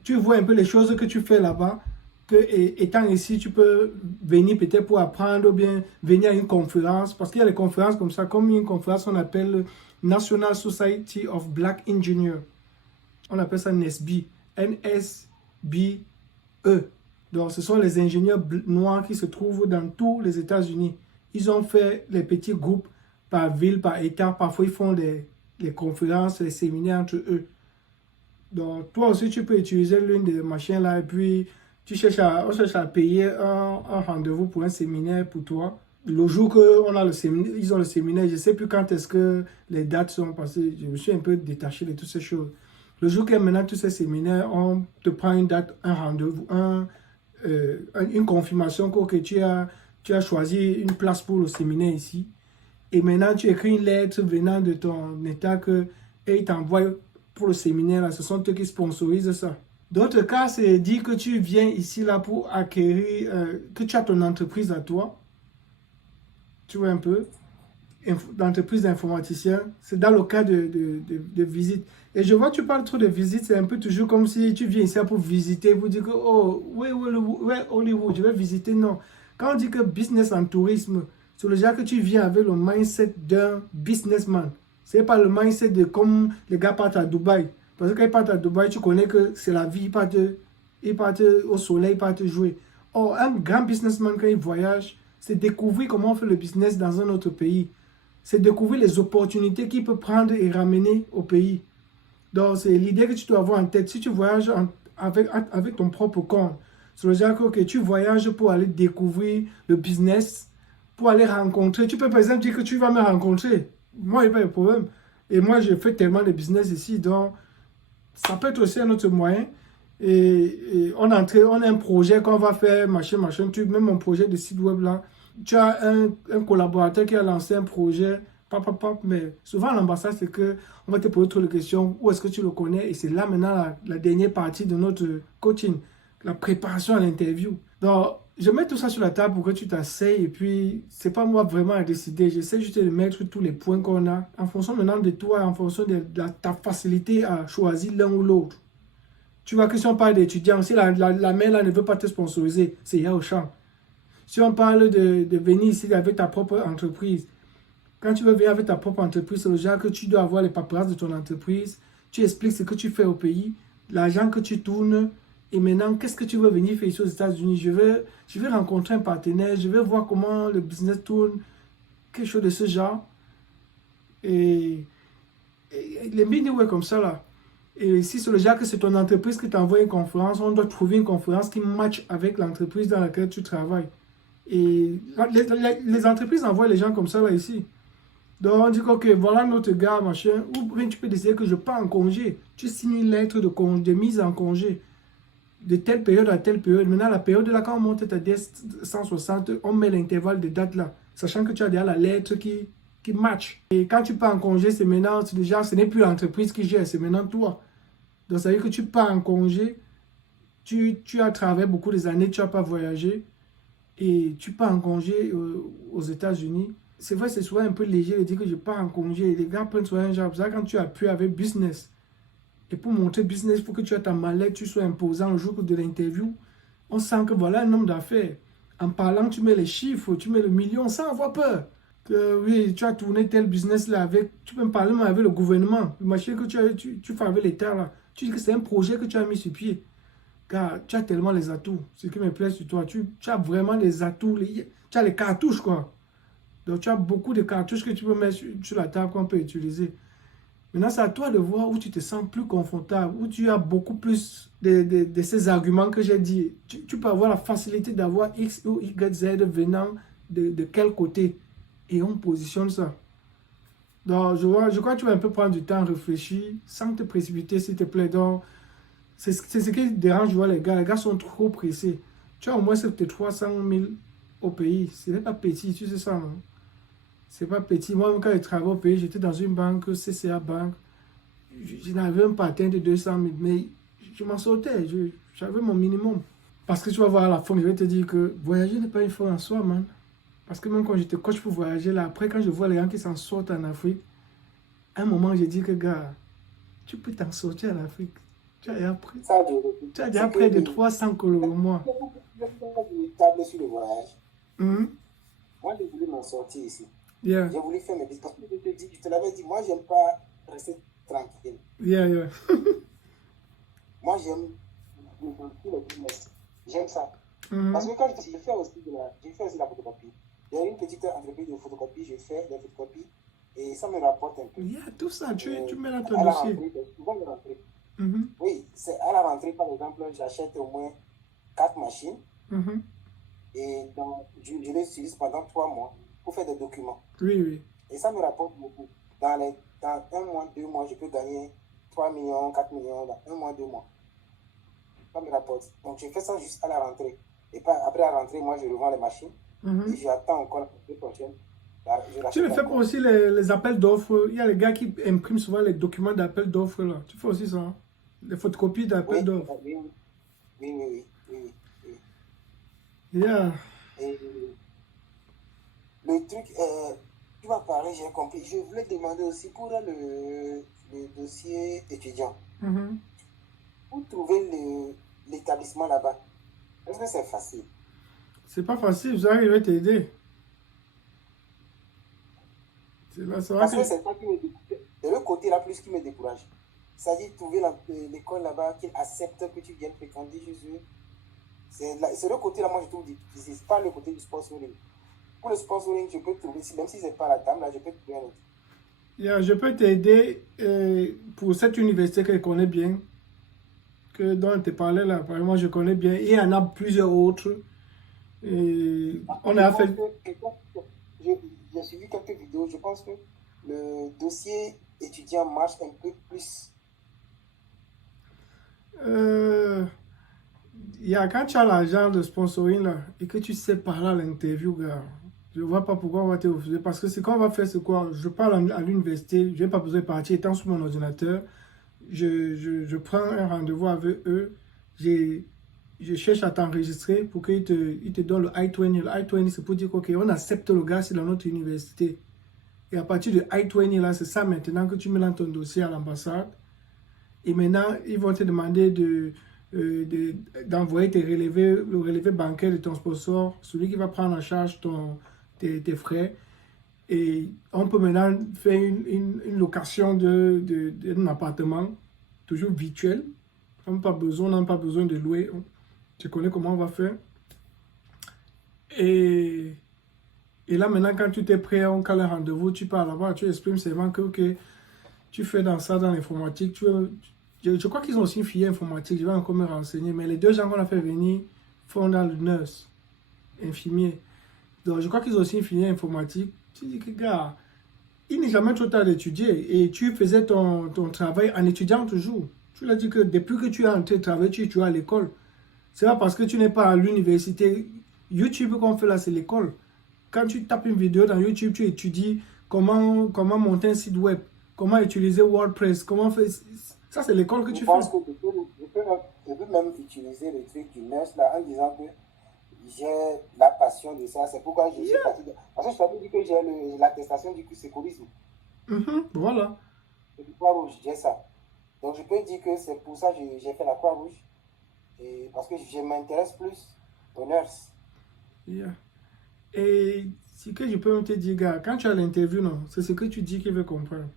Tu vois un peu les choses que tu fais là-bas, que étant ici, tu peux venir peut-être pour apprendre ou bien venir à une conférence. Parce qu'il y a des conférences comme ça, comme une conférence qu'on appelle National Society of Black Engineers. On appelle ça NSBE. N-S-B-E. Donc, ce sont les ingénieurs noirs qui se trouvent dans tous les États-Unis. Ils ont fait les petits groupes par ville, par État. Parfois, ils font les conférences, les séminaires entre eux. Donc, toi aussi, tu peux utiliser l'une des machines là et puis on cherche à payer un rendez-vous pour un séminaire pour toi. Le jour qu'on a le séminaire, ils ont le séminaire, je ne sais plus quand est-ce que les dates sont passées. Je me suis un peu détaché de toutes ces choses. Le jour qu'il y a maintenant tous ces séminaires, on te prend une date, un rendez-vous, une confirmation que tu as choisi une place pour le séminaire ici. Et maintenant, tu écris une lettre venant de ton état et ils t'envoient pour le séminaire. Là, ce sont eux qui sponsorisent ça. D'autres cas, c'est dire que tu viens ici là pour acquérir, que tu as ton entreprise à toi. Tu vois un peu, d'entreprise d'informaticien. C'est dans le cas de visite. Et je vois que tu parles trop de visite, c'est un peu toujours comme si tu viens ici pour visiter, vous dire que, oh, oui, Hollywood, je vais visiter. Non. Quand on dit que business en tourisme, c'est le genre que tu viens avec le mindset d'un businessman. C'est pas le mindset de comme les gars partent à Dubaï. Parce que quand ils partent à Dubaï, tu connais que c'est la vie, ils partent au soleil, ils partent jouer. Or, un grand businessman, quand il voyage, c'est découvrir comment on fait le business dans un autre pays. C'est découvrir les opportunités qu'il peut prendre et ramener au pays. Donc, c'est l'idée que tu dois avoir en tête. Si tu voyages avec ton propre compte, c'est le genre que tu voyages pour aller découvrir le business, pour aller rencontrer. Tu peux par exemple dire que tu vas me rencontrer. Moi, il n'y a pas de problème. Et moi, je fais tellement de business ici. Donc, ça peut être aussi un autre moyen. Et on a un projet qu'on va faire, machin, truc. Même mon projet de site web là. Tu as un collaborateur qui a lancé un projet. Mais souvent à l'ambassade, c'est qu'on va te poser trop de questions. Où est-ce que tu le connais? Et c'est là maintenant la dernière partie de notre coaching, la préparation à l'interview. Donc, je mets tout ça sur la table pour que tu t'asseyes. Et puis, c'est pas moi vraiment à décider. J'essaie juste de mettre tous les points qu'on a en fonction maintenant de toi, en fonction de ta facilité à choisir l'un ou l'autre. Tu vois que si on parle d'étudiants, si la mère là ne veut pas te sponsoriser, c'est Yao Champ. Si on parle de venir ici avec ta propre entreprise, quand tu veux venir avec ta propre entreprise, c'est le genre que tu dois avoir les paperasses de ton entreprise. Tu expliques ce que tu fais au pays, l'argent que tu tournes. Et maintenant, qu'est-ce que tu veux venir faire ici aux États-Unis? Je vais rencontrer un partenaire, je vais voir comment le business tourne, quelque chose de ce genre. Et les mini-ouais comme ça là. Et si c'est le genre que c'est ton entreprise qui t'envoie une conférence, on doit trouver une conférence qui matche avec l'entreprise dans laquelle tu travailles. Et les entreprises envoient les gens comme ça là ici. Donc on dit que okay, voilà notre gars, machin. Ou bien tu peux décider que je pars en congé. Tu signes une lettre de mise en congé. De telle période à telle période. Maintenant, la période là, quand on monte à 160, on met l'intervalle de date là. Sachant que tu as déjà la lettre qui match. Et quand tu pars en congé, c'est maintenant, déjà, ce n'est plus l'entreprise qui gère, c'est maintenant toi. Donc ça veut dire que tu pars en congé, tu as travaillé beaucoup des années, tu n'as pas voyagé. Et tu pars en congé aux États-Unis. C'est vrai, c'est souvent un peu léger de dire que je pars en congé. Les gars prennent souvent un genre. Ça, quand tu appuies avec business. Et pour montrer business, il faut que tu aies ta mallette, tu sois imposant le jour de l'interview. On sent que voilà un homme d'affaires. En parlant, tu mets les chiffres, tu mets le million sans avoir peur. Que oui, tu as tourné tel business là avec. Tu peux me parler même avec le gouvernement. Le marché que tu fais avec l'État là. Tu dis que c'est un projet que tu as mis sur pied. Car tu as tellement les atouts. Ce qui me plaît sur toi, tu as vraiment les atouts. Tu as les cartouches quoi. Donc tu as beaucoup de cartouches que tu peux mettre sur la table qu'on peut utiliser. Maintenant, c'est à toi de voir où tu te sens plus confortable, où tu as beaucoup plus de ces arguments que j'ai dit. Tu peux avoir la facilité d'avoir X ou Y, Z venant de quel côté. Et on positionne ça. Donc, je crois que tu vas un peu prendre du temps à réfléchir, sans te précipiter, s'il te plaît. Donc, c'est ce qui dérange, je vois, les gars. Les gars sont trop pressés. Tu as au moins 300 000 au pays. Ce n'est pas petit, tu sais ça, non? C'est pas petit. Moi, quand je travaillais au pays, j'étais dans une banque, CCA Bank. Je n'avais même pas atteint de 200 000, mais je m'en sortais. J'avais mon minimum. Parce que tu vas voir à la fin, je vais te dire que voyager n'est pas une fin en soi, man. Parce que même quand j'étais coach pour voyager, là, après, quand je vois les gens qui s'en sortent en Afrique, à un moment, j'ai dit que, gars, tu peux t'en sortir en Afrique. Tu as déjà près de 300 coloros au mois. Table sur le voyage. Mhm. Moi, j'ai voulu m'en sortir ici. Yeah, J'ai voulu faire mes business. Parce que je te l'avais dit, moi, j'aime pas rester tranquille. yeah. Moi, j'aime le business. J'aime ça. Mhm. Parce que quand je fais aussi la photocopie. Il y a une petite entreprise de photocopie, je fais des photocopies et ça me rapporte un peu. Yeah, tout ça, tu mets dans ton À la dossier. rentrée, c'est souvent la rentrée. Mhm. Oui, c'est à la rentrée, par exemple, j'achète au moins 4 machines Mhm. et je les utilise pendant 3 mois pour faire des documents. Oui. Et ça me rapporte beaucoup. Dans un mois, 2 mois, je peux gagner 3 millions, 4 millions dans un mois, 2 mois. Ça me rapporte. Donc, je fais ça juste à la rentrée. Et après la rentrée, moi, je revends les machines. Mhm. Et j'attends encore la rentrée prochaine. Tu ne fais pas aussi les appels d'offres. Il y a les gars qui impriment souvent les documents d'appels d'offres là. Tu fais aussi ça, hein? Les photocopies d'appels d'offres. Oui. Yeah. Et le truc, tu m'as parlé, j'ai compris. Je voulais demander aussi pour le dossier étudiant. Mhm. Pour trouver l'établissement là-bas, est-ce que c'est facile? C'est pas facile, je vais t'aider. C'est là, ça va Parce que que... c'est ça qui me décourage. C'est le côté là plus qui me décourage. C'est-à-dire trouver l'école là-bas, qu'ils acceptent que tu viennes fréquenter chez eux. C'est le côté là, moi je trouve difficile. C'est pas le côté du sponsoring. Pour le sponsoring, je peux trouver, même si c'est pas la dame là, je peux trouver un autre. Yeah, je peux t'aider pour cette université que je connais bien, dont je te parlais là. Par exemple, moi je connais bien. Et il y en a plusieurs autres. Et on a fait... J'ai suivi quelques vidéos. Je pense que le dossier étudiant marche un peu plus. Quand tu as l'argent de sponsoring là, et que tu sais parler à l'interview, gars, je ne vois pas pourquoi on va te refuser. Parce que ce qu'on va faire, c'est quoi? Je parle à l'université, je n'ai pas besoin de partir, étant sur mon ordinateur. Je prends un rendez-vous avec eux. Je cherche à t'enregistrer pour qu'ils te donnent le I-20. Le I-20, c'est pour dire qu'on accepte le gars, c'est dans notre université. Et à partir de I-20, là, c'est ça maintenant que tu mets dans ton dossier à l'ambassade. Et maintenant, ils vont te demander d'envoyer le relevé bancaire de ton sponsor, celui qui va prendre en charge tes frais. Et on peut maintenant faire une location d'un appartement, toujours virtuel. On n'a pas besoin de louer. Tu connais comment on va faire. Et là, maintenant, quand tu es prêt, on cale un rendez-vous, tu pars là-bas, tu exprimes seulement que okay, tu fais dans l'informatique. Je crois qu'ils ont aussi une fille informatique, je vais encore me renseigner. Mais les 2 gens qu'on a fait venir font dans le nurse, infirmier. Donc, je crois qu'ils ont aussi une fille informatique. Tu dis que, gars, il n'est jamais trop tard d'étudier. Et tu faisais ton travail en étudiant toujours. Tu l'as dit que depuis que tu es en train de travailler, tu es à l'école. C'est pas parce que tu n'es pas à l'université. YouTube qu'on fait là, c'est l'école. Quand tu tapes une vidéo dans YouTube, tu étudies comment monter un site web, comment utiliser WordPress, comment faire... Ça, c'est l'école que tu fais. Je pense que je peux même utiliser le truc du nurse là en disant que j'ai la passion de ça. C'est pourquoi je suis parti de... Parce que je t'avais dit que j'ai l'attestation du secourisme. Voilà. C'est du Croix-Rouge, j'ai ça. Donc je peux dire que c'est pour ça que j'ai fait la Croix-Rouge. Et parce que je m'intéresse plus aux nurses. Yeah. Et ce que je peux même te dire, gars, quand tu as l'interview, non, c'est ce que tu dis qu'il veut comprendre.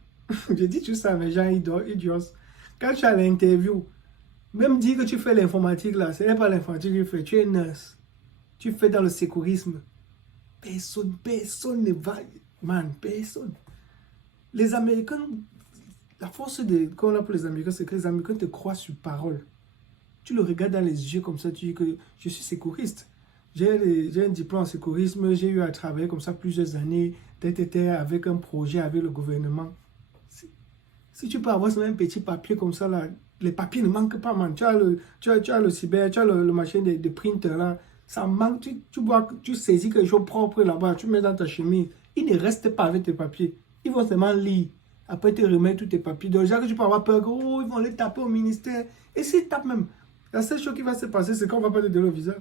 Je dis tout ça, mais gens idiots. Quand tu as l'interview, même dire que tu fais l'informatique là, ce n'est pas l'informatique que tu fais, tu es nurse. Tu fais dans le sécurisme. Personne ne va, man, personne. Les Américains, La force qu'on a pour les Américains, c'est que les Américains te croient sur parole. Tu le regardes dans les yeux comme ça, tu dis que je suis sécuriste. J'ai un diplôme en sécurisme, j'ai eu à travailler comme ça plusieurs années, avec un projet avec le gouvernement. Si tu peux avoir seulement un petit papier comme ça, là, les papiers ne manquent pas, man. Tu as le cyber, tu as le machin de printer là, ça manque. Tu saisis quelque chose propre là-bas, tu mets dans ta chemise. Ils ne restent pas avec tes papiers. Ils vont seulement lire. Après, te remettre tous tes papiers. Donc, déjà que tu peux avoir peur, oh, ils vont les taper au ministère. Et s'ils tapent même, la seule chose qui va se passer, c'est qu'on ne va pas te donner le visa.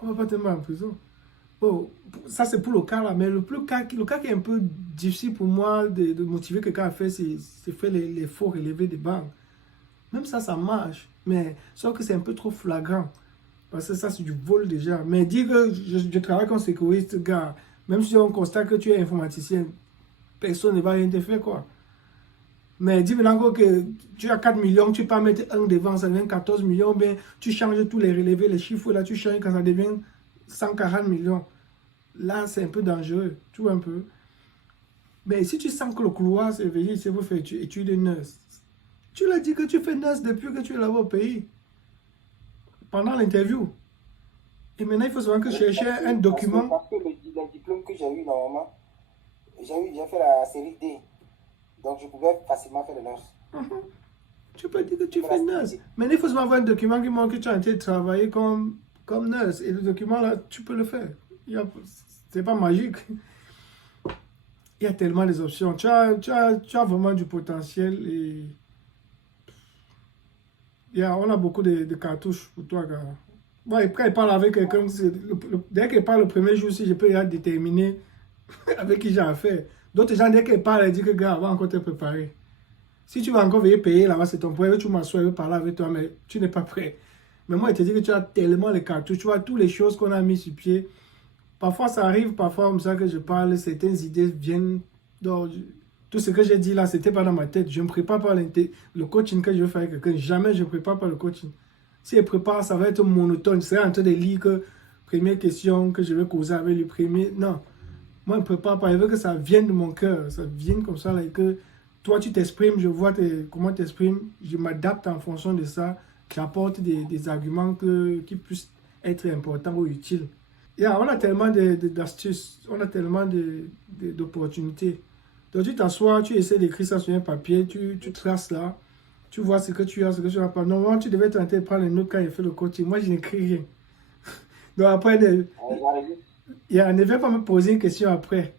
On ne va pas te mettre en prison. Bon, ça c'est pour le cas là, mais le cas qui est un peu difficile pour moi de motiver quelqu'un à faire, c'est faire les faux relevés des banques. Même ça marche, mais sauf que c'est un peu trop flagrant. Parce que ça c'est du vol déjà. Mais dire que je travaille comme sécuriste, gars, même si on constate que tu es informaticien, personne ne va rien te faire quoi. Mais dis maintenant que tu as 4 millions, tu peux pas mettre un devant, ça devient 14 millions, bien tu changes tous les relevés, les chiffres là, tu changes quand ça devient 140 millions. Là, c'est un peu dangereux, tu vois un peu. Mais si tu sens que le couloir c'est venu, c'est pour faire études de nurse. Tu l'as dit que tu fais nurse depuis que tu es là-bas au pays. Pendant l'interview. Et maintenant, il faut savoir que chercher un document. Parce que le diplôme que j'ai eu normalement, j'ai fait la série D. Donc, je pouvais facilement faire le nurse. Tu peux dire que tu fais nurse. Mais il faut seulement avoir un document qui montre que tu as été travailler comme nurse. Et le document là, tu peux le faire. C'est pas magique. Il y a tellement des options. Tu as vraiment du potentiel et on a beaucoup de cartouches pour toi, gars. Bon, et quand il parle avec quelqu'un, dès qu'il parle le premier jour, si je peux déterminer avec qui j'ai affaire. D'autres gens, dès qu'il parle, ils disent que gars, va encore te préparer. Si tu vas encore venir payer là-bas, c'est ton problème. Tu m'assois, je vais parler avec toi, mais tu n'es pas prêt. Mais moi, je te dis que tu as tellement les cartouches. Tu vois, toutes les choses qu'on a mis sur pied. Parfois, ça arrive, parfois, comme ça que je parle, certaines idées viennent. Donc, tout ce que j'ai dit là, c'était pas dans ma tête. Je ne me prépare pas le coaching que je veux faire avec quelqu'un. Jamais je ne prépare pas le coaching. Si je prépare, ça va être monotone. Je serai en train de lire que première question que je vais causer avec le premier. Non. Moi, je ne prépare pas. Je veux que ça vienne de mon cœur. Ça vienne comme ça, là, et que toi, tu t'exprimes, je vois comment tu t'exprimes. Je m'adapte en fonction de ça. J'apporte des arguments qui puissent être importants ou utiles. On a tellement d'astuces, on a tellement d'opportunités. Donc tu t'assois, tu essaies d'écrire ça sur un papier, tu traces là, tu vois ce que tu as, ce que tu n'as pas. Normalement, tu devais tenter de prendre les notes quand il fait le coaching. Moi, je n'écris rien. Donc après, ne vais pas me poser une question après.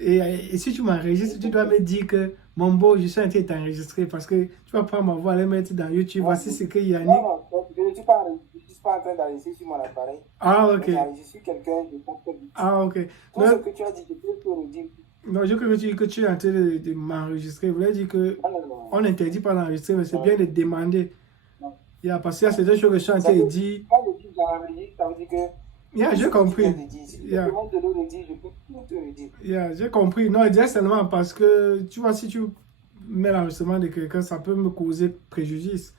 Et si tu m'enregistres, tu dois me dire que mon beau, je suis en train de t'enregistrer parce que tu vas prendre ma voix, aller mettre dans YouTube. Voici ce que Yannick. Non, je ne suis pas en train d'enregistrer sur mon appareil. Ah, ok. Je suis quelqu'un de Ah, ok. Tout ce que tu as dit, je peux te le dire. Non, je crois que tu es en train de m'enregistrer. Vous voulez dire que on n'interdit pas d'enregistrer, mais c'est bien de demander. Parce qu'il y a certaines choses que je suis en train de dire. Quand je dis j'enregistre, ça veut dire que. J'ai compris. Si tu me demandes de le dire, je peux tout te le dire. J'ai compris. Non, je disais seulement parce que, tu vois, si tu mets l'enregistrement de quelqu'un, ça peut me causer préjudice.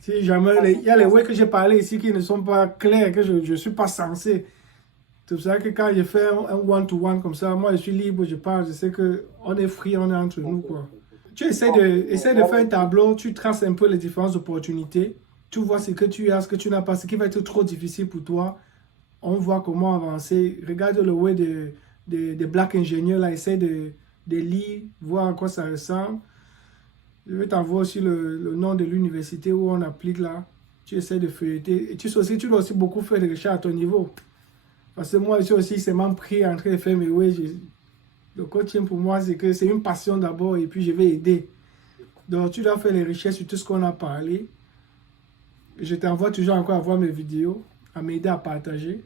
Si jamais, il y a les mots que j'ai parlé ici qui ne sont pas clairs, que je ne suis pas censé. C'est pour ça que quand je fais un one-to-one comme ça, moi je suis libre, je parle, je sais qu'on est free, on est entre nous, quoi. Tu essaies de faire un tableau, tu traces un peu les différentes opportunités, tu vois ce que tu as, ce que tu n'as pas, ce qui va être trop difficile pour toi. On voit comment avancer. Regarde le way des black ingénieurs, là, essaie de lire, voir à quoi ça ressemble. Je vais t'envoyer aussi le nom de l'université où on applique là. Tu essaies de feuilleter. Et tu dois aussi beaucoup faire de recherches à ton niveau. Parce que moi, je suis aussi seulement pris en train de faire mes ways. Le coaching pour moi, c'est une passion d'abord et puis je vais aider. Donc, tu dois faire les recherches sur tout ce qu'on a parlé. Je t'envoie toujours encore à voir mes vidéos, à m'aider à partager.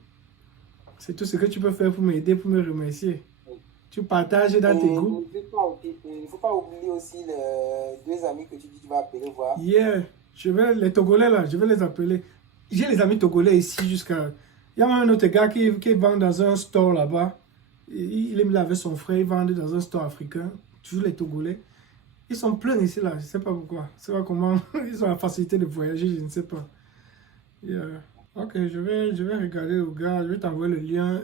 C'est tout ce que tu peux faire pour m'aider, pour me remercier. Tu partages dans tes groupes. Il ne faut pas oublier aussi les 2 amis que tu dis que tu vas appeler voir. Les Togolais là, je vais les appeler. J'ai les amis Togolais ici jusqu'à... Il y a même un autre gars qui vend dans un store là-bas. Il est là avec son frère, il vend dans un store africain. Toujours les Togolais. Ils sont pleins ici là, je ne sais pas pourquoi. Je ne sais pas comment ils ont la facilité de voyager, je ne sais pas. Ok, je vais regarder le gars, je vais t'envoyer le lien,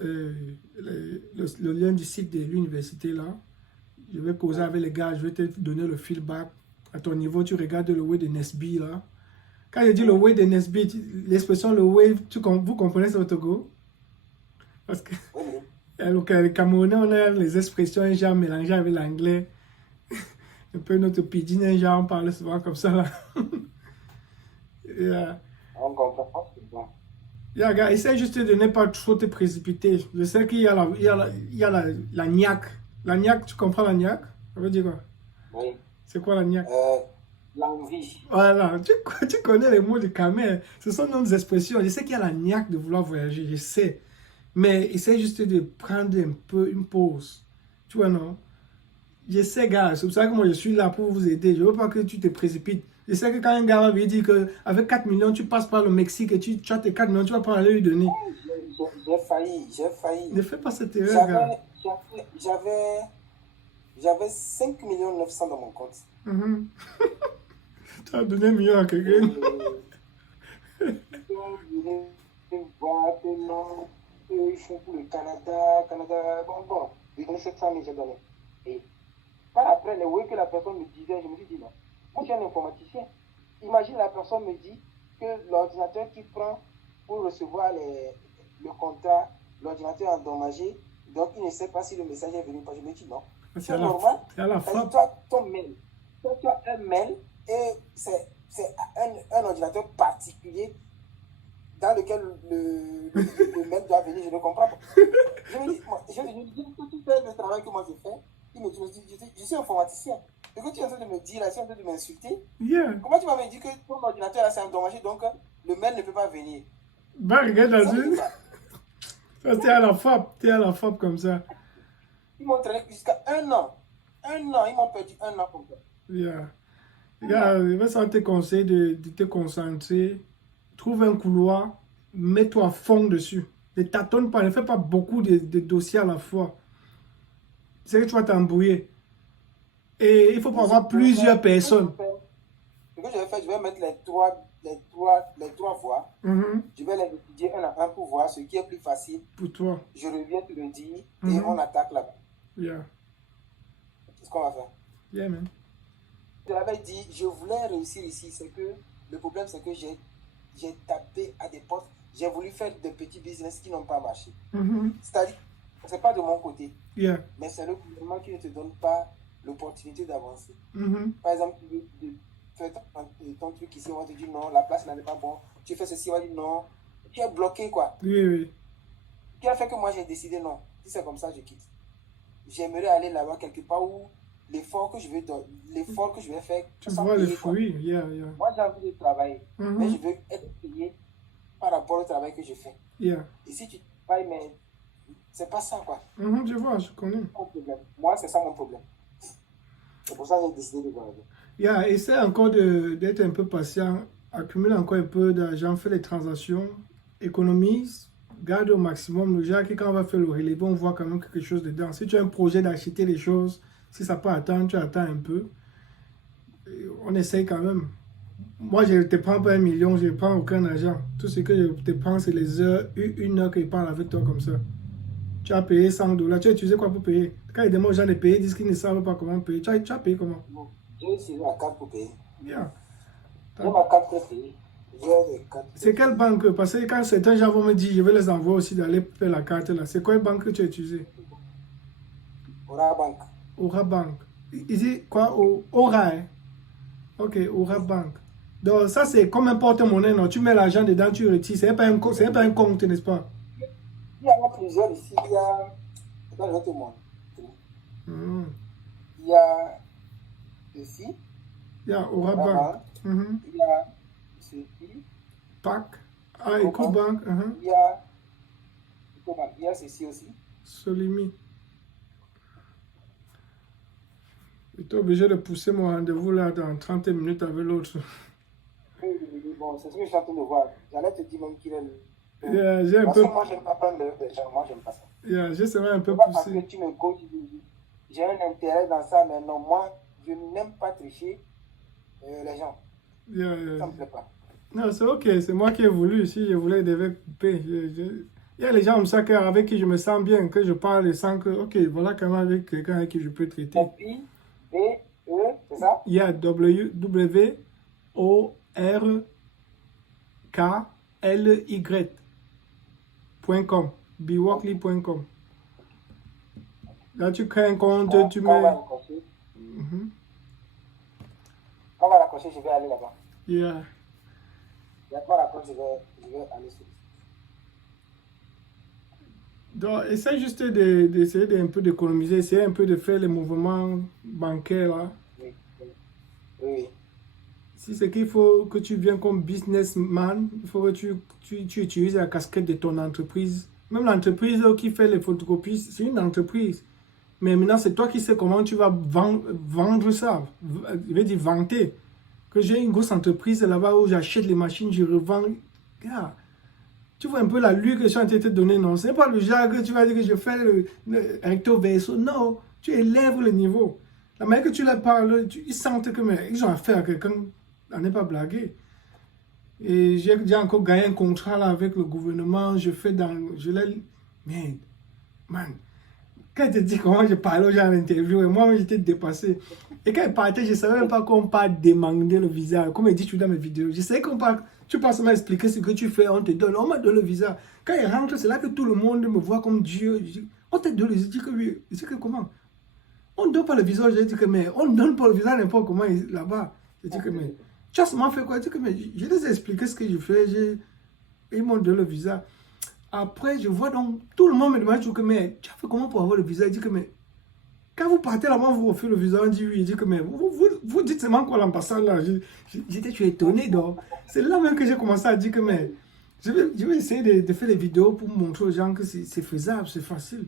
le lien du site de l'université là. Je vais causer avec les gars, je vais te donner le feedback. À ton niveau, tu regardes le way de Nesby là. Quand je dis le way de Nesby, l'expression le way, vous comprenez ça au Togo? Parce que les Camerounais, on a les expressions genre mélangées avec l'anglais. Un peu notre pidgin, genre on parle souvent comme ça là. Yeah. On comprend pas, c'est bon. Yeah, gars, essaie juste de ne pas trop te précipiter. Je sais qu'il y a la niaque. La niaque, tu comprends la niaque? Ça veut dire quoi? Oui. C'est quoi la niaque? L'envie. Voilà, tu connais les mots du Camer. Ce sont nos expressions. Je sais qu'il y a la niaque de vouloir voyager, je sais. Mais essaie juste de prendre un peu une pause. Tu vois, non? Je sais, gars, c'est pour ça que moi je suis là pour vous aider. Je veux pas que tu te précipites. Je sais que quand un gars va lui dire qu'avec 4 millions, tu passes par le Mexique et tu as tes 4 millions, tu vas pas aller lui donner. J'ai failli. Ne fais pas cette erreur, gars. J'avais 5 900 dans mon compte. Tu as donné 1 million à quelqu'un. Ils font pour le Canada. Bon, ils donnent 700 000, j'ai donné. Et par après, les oui que la personne me disait, je me suis dit non. Moi, je suis un informaticien. Imagine la personne me dit que l'ordinateur qui prend pour recevoir le contrat, l'ordinateur est endommagé, donc il ne sait pas si le message est venu. Je me dis non. C'est normal. C'est à la fin. Toi, ton mail. Toi, tu as un mail et c'est un ordinateur particulier dans lequel le mail doit venir. Je ne comprends pas. Je me dis, que tu fais le travail que moi je fais. Il me dit, je suis informaticien. Ce que tu es en train de me dire, là, tu es en train de m'insulter. Yeah. Comment tu vas me dire que ton ordinateur là, c'est endommagé, donc le mail ne peut pas venir? Bah, regarde là-dessus. Ça, t'es à la FAP comme ça. Ils m'ont traîné jusqu'à 1 an. 1 an, ils m'ont perdu 1 an comme ça. Yeah. Regarde, je vais ça te conseiller de te concentrer. Trouve un couloir, mets-toi à fond dessus. Ne tâtonne pas, ne fais pas beaucoup de dossiers à la fois. C'est que tu vas t'embrouiller. Et il faut pas avoir plusieurs personnes. Ce que je vais faire, je vais mettre les trois voies. Je vais les étudier un à un pour voir ce qui est plus facile. Pour toi. Je reviens te le dire et on attaque là-bas. Yeah. C'est ce qu'on va faire. Yeah, man. Je l'avais dit, je voulais réussir ici. C'est que le problème, c'est que j'ai tapé à des portes. J'ai voulu faire des petits business qui n'ont pas marché. C'est-à-dire, c'est pas de mon côté. Yeah. Mais c'est le gouvernement qui ne te donne pas l'opportunité d'avancer. Par exemple, tu veux faire ton truc ici, on va te dire non, la place là n'est pas bon. Tu fais ceci, on va dire non. Tu es bloqué, quoi. Oui. Qui a fait que moi j'ai décidé non. Si c'est comme ça, je quitte. J'aimerais aller là-bas quelque part où l'effort que je vais faire. Tu vois les fruits. Yeah. Moi j'ai envie de travailler, mais je veux être payé par rapport au travail que je fais. Yeah. Et si tu travailles, mais c'est pas ça, quoi. Je vois, je connais. Moi, c'est ça mon problème. C'est pour ça que j'ai décidé de voyager. Yeah, essaie encore d'être un peu patient, accumule encore un peu d'argent, fais les transactions, économise, garde au maximum. Le genre que quand on va faire le relevé, on voit quand même quelque chose dedans. Si tu as un projet d'acheter les choses, si ça peut attendre, tu attends un peu. On essaye quand même. Moi, je ne te prends pas 1 million, je ne prends aucun argent. Tout ce que je te prends, c'est les heures, 1 heure que je parle avec toi comme ça. Tu as payé $100. Tu as utilisé quoi pour payer? Quand ils demandent aux gens de payer, ils disent qu'ils ne savent pas comment payer. Tu as payé comment? J'ai utilisé ma carte pour payer. Yeah. J'ai ma carte pour payer. C'est quelle banque? Parce que quand certains gens vont me dire, je vais les envoyer aussi d'aller faire la carte là. C'est quelle banque que tu as utilisé? Aura Bank. Aura Bank. Ici, quoi? Aura, hein? Ok, Aura Bank. Donc ça c'est comme un porte-monnaie, non? Tu mets l'argent dedans, tu retires. C'est pas un compte, n'est-ce pas? Il y en a plusieurs ici. Il y a... Je vais te montrer. Il y a ici. Il y a Aura Bank. Il y a ceci. PAC. Ah, EcoBank. Il y a EcoBank. Il y a ceci aussi. Solimi. J'étais obligé de pousser mon rendez-vous là dans 30 minutes avec l'autre. Bon, c'est ce que je suis en train de voir. J'allais te dire même qu'il est... J'ai un peu... Moi, j'aime pas prendre les gens. Moi, j'aime pas ça. Je serais un peu parce poussé. que tu me coaches, j'ai un intérêt dans ça, mais non, moi, je n'aime pas tricher les gens. Ça me plaît pas. Non, c'est ok, c'est moi qui ai voulu. Si je voulais, je devais couper. Il y a les gens comme ça avec qui je me sens bien, que je parle sans que, ok, voilà quand même avec quelqu'un avec qui je peux traiter. Puis, et, c'est ça? Il y a WORKLY.com, biworkly.com. Là, tu crées un compte, tu Quand on mets. va raccrocher, Mhm. quand on va raccrocher, je vais aller là-bas. Yeah. Il y a quoi raccrocher, je vais aller sur. Donc, essaie juste d'essayer un peu d'économiser, essayer un peu de faire les mouvements bancaires là. Oui, oui. Si c'est qu'il faut que tu viennes comme businessman, il faut que tu utilises la casquette de ton entreprise. Même l'entreprise qui fait les photocopies, c'est une entreprise. Mais maintenant, c'est toi qui sais comment tu vas vendre ça. Je vais dire vanter. Que j'ai une grosse entreprise là-bas où j'achète les machines, je revends. Yeah. Tu vois un peu la lutte que je suis en train de te donner, non? C'est pas le genre que tu vas dire que je fais le recto verso. Non, tu élèves le niveau. La manière que tu leur parles, ils sentent que mais, ils ont affaire à quelqu'un, à ne pas blaguer. Et j'ai déjà encore gagné un contrat là, avec le gouvernement. Je l'ai. Mais, man, quand il te dit comment je parlais aux gens en interview, et moi j'étais dépassé. Et quand il partait, je ne savais même pas qu'on pas demander le visa. Comme il dit dans mes vidéos, je sais qu'on parle. Tu passes à expliquer ce que tu fais, on te donne, on m'a donné le visa. Quand il rentre, c'est là que tout le monde me voit comme Dieu. On te donne, je dis que oui. Je dis que comment? On ne donne pas le visa, je dis que mais on ne donne pas le visa n'importe comment là-bas. Je dis que mais tu as seulement fait quoi? Je dis que mais je les ai expliqué ce que je fais, ils m'ont donné le visa. Après, je vois donc, tout le monde me demande que mais tu as fait comment pour avoir le visa? Je dis que mais quand vous partez là-bas, vous refusez le visa, on dit oui. Je dis que mais vous dites seulement quoi l'ambassade là? J'étais étonné donc. C'est là même que j'ai commencé à dire que mais je vais essayer de faire des vidéos pour montrer aux gens que c'est faisable, c'est facile.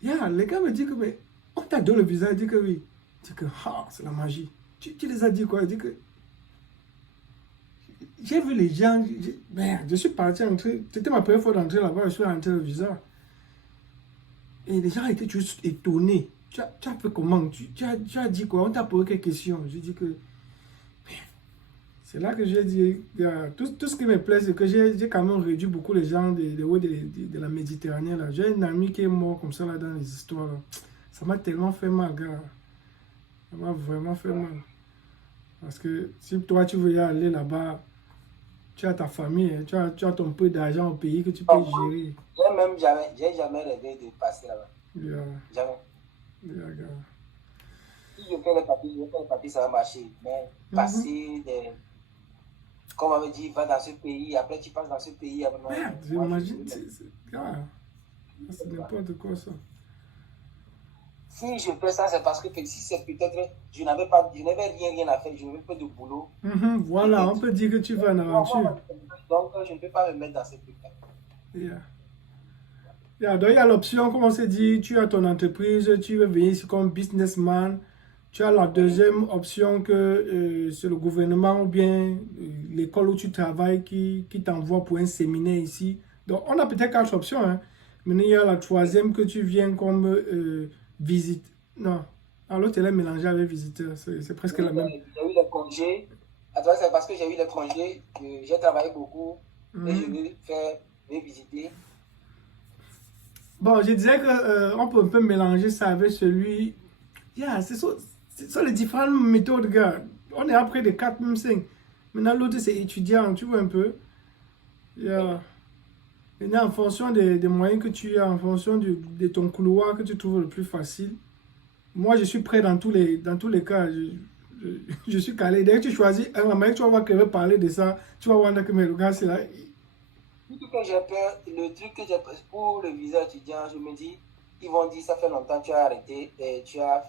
Yeah, les gars me disent que mais on t'a donné le visa, je dis que oui. Je dis que c'est la magie. Tu les as dit quoi? Je dis que j'ai vu les gens, merde, je suis parti entrer, c'était ma première fois d'entrer là-bas, je suis rentré le visa. Et les gens étaient juste étonnés. Tu as fait comment? Tu as dit quoi? On t'a posé quelques questions. J'ai dit que... C'est là que j'ai dit, tout ce qui me plaît, c'est que j'ai quand même réduit beaucoup les gens de la Méditerranée. J'ai un ami qui est mort comme ça là, dans les histoires. Là. Ça m'a tellement fait mal, gars. Ça m'a vraiment fait mal. Parce que si toi, tu veux y aller là-bas, tu as ta famille, hein, tu as ton peu d'argent au pays que tu peux gérer. J'ai jamais rêvé de passer là-bas. Yeah. Jamais. Yeah, gars. Si je fais les papiers, ça va marcher. Mais passer des... Comme on me dit, va dans ce pays, après tu passes dans ce pays. Merde, j'imagine, c'est n'importe quoi ça. Si je fais ça, c'est parce que si c'est peut-être, je n'avais rien à faire, je n'avais pas de boulot. Voilà, on peut dire que tu vas en aventure. Donc, je ne peux pas me mettre dans ces trucs-là. Donc, il y a l'option, comme on s'est dit, tu as ton entreprise, tu veux venir ici comme businessman. Tu as la deuxième option que c'est le gouvernement ou bien l'école où tu travailles qui t'envoie pour un séminaire ici. Donc, on a peut-être 4 options. Hein. Mais il y a la troisième que tu viens comme visite. Non, l'autre, elle est mélangée avec visiteur. C'est presque la même. J'ai eu les congés. C'est parce que j'ai eu les congés que j'ai travaillé beaucoup et je vais visiter. Bon, je disais qu'on peut un peu mélanger ça avec celui... C'est ça les différentes méthodes, gars. On est après des 4, même 5. Maintenant, l'autre, c'est étudiant, tu vois un peu. Maintenant, en fonction des moyens que tu as, en fonction de ton couloir que tu trouves le plus facile. Moi, je suis prêt dans tous les cas. Je suis calé. Dès que tu choisis un mec, tu vas voir qu'elle parler de ça. Tu vas voir que mais le gars, c'est là. Le truc que j'ai peur pour le visa étudiant, je me dis, ils vont dire, ça fait longtemps que tu as arrêté, et tu as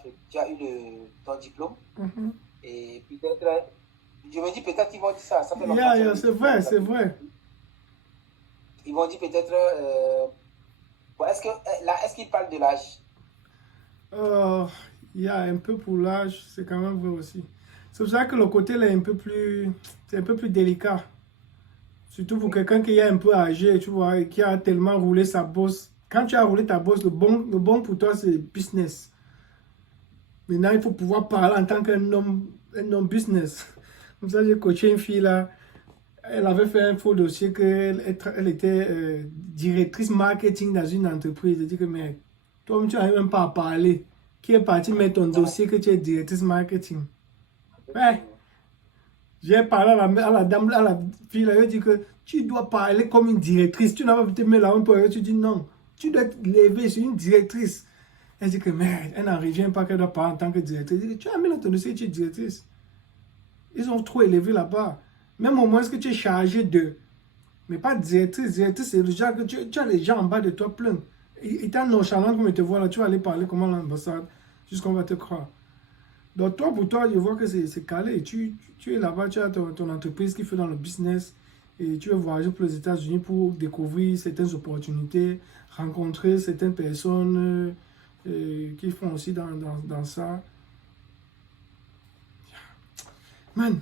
eu ton diplôme. Et peut-être, je me dis peut-être qu'ils vont dire ça. Ça fait longtemps. C'est vrai. Ils vont dire peut-être, est-ce qu'ils parlent de l'âge? Il y a un peu pour l'âge, c'est quand même vrai aussi. C'est pour ça que le côté là est un peu plus délicat. Surtout pour quelqu'un qui est un peu âgé, tu vois, et qui a tellement roulé sa bosse. Quand tu as roulé ta bosse, le bon pour toi, c'est business. Maintenant, il faut pouvoir parler en tant qu'un homme business. Comme ça, j'ai coaché une fille là. Elle avait fait un faux dossier qu'elle était directrice marketing dans une entreprise. Elle dit que, mais toi, tu n'arrives même pas à parler. Qui est parti mettre ton dossier que tu es directrice marketing? Ouais. J'ai parlé à la dame, à la fille, elle a dit que tu dois parler comme une directrice. Tu n'as pas pu te mettre là un peu. Tu dis non. Tu dois te lever sur une directrice. Elle dit que merde, elle n'en revient pas qu'elle doit parler en tant que directrice. Elle dit que tu as mis dans ton dossier, tu es directrice. Ils ont trop élevé là-bas. Même au moins, est-ce que tu es chargé de. Mais pas directrice. Directrice, c'est le genre que tu as les gens en bas de toi plein. Ils t'ont nonchalant comme ils te voient là. Tu vas aller parler comment l'ambassade. Jusqu'on va te croire. Donc, toi, pour toi, je vois que c'est calé. Tu es là-bas, tu as ton entreprise qui fait dans le business. Et tu veux voyager pour les États-Unis pour découvrir certaines opportunités, rencontrer certaines personnes qui font aussi dans ça. Man,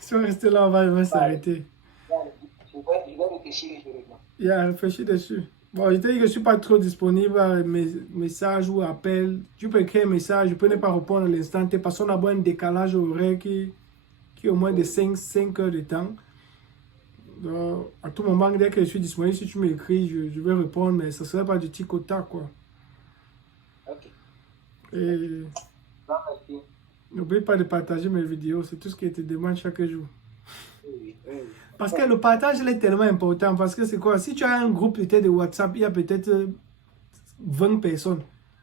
si on reste là, on va s'arrêter. Je vais réfléchir et je reviens. Il y a réfléchi dessus. Bon, je t'ai dit que je ne suis pas trop disponible à mes messages ou appels. Tu peux écrire un message, je peux ne pas répondre à l'instant T parce qu'on a un décalage horaire qui est au moins de 5 heures de temps. Donc, à tout moment, dès que je suis disponible, si tu m'écris, je vais répondre, mais ce ne serait pas du tic au tac, quoi. Ok. Et Non, merci. n'oublie pas de partager mes vidéos, c'est tout ce qui te demande chaque jour. Oui, oui. Parce que le partage, il est tellement important. Parce que c'est quoi? Si tu as un groupe peut-être de WhatsApp, il y a peut-être 20 personnes.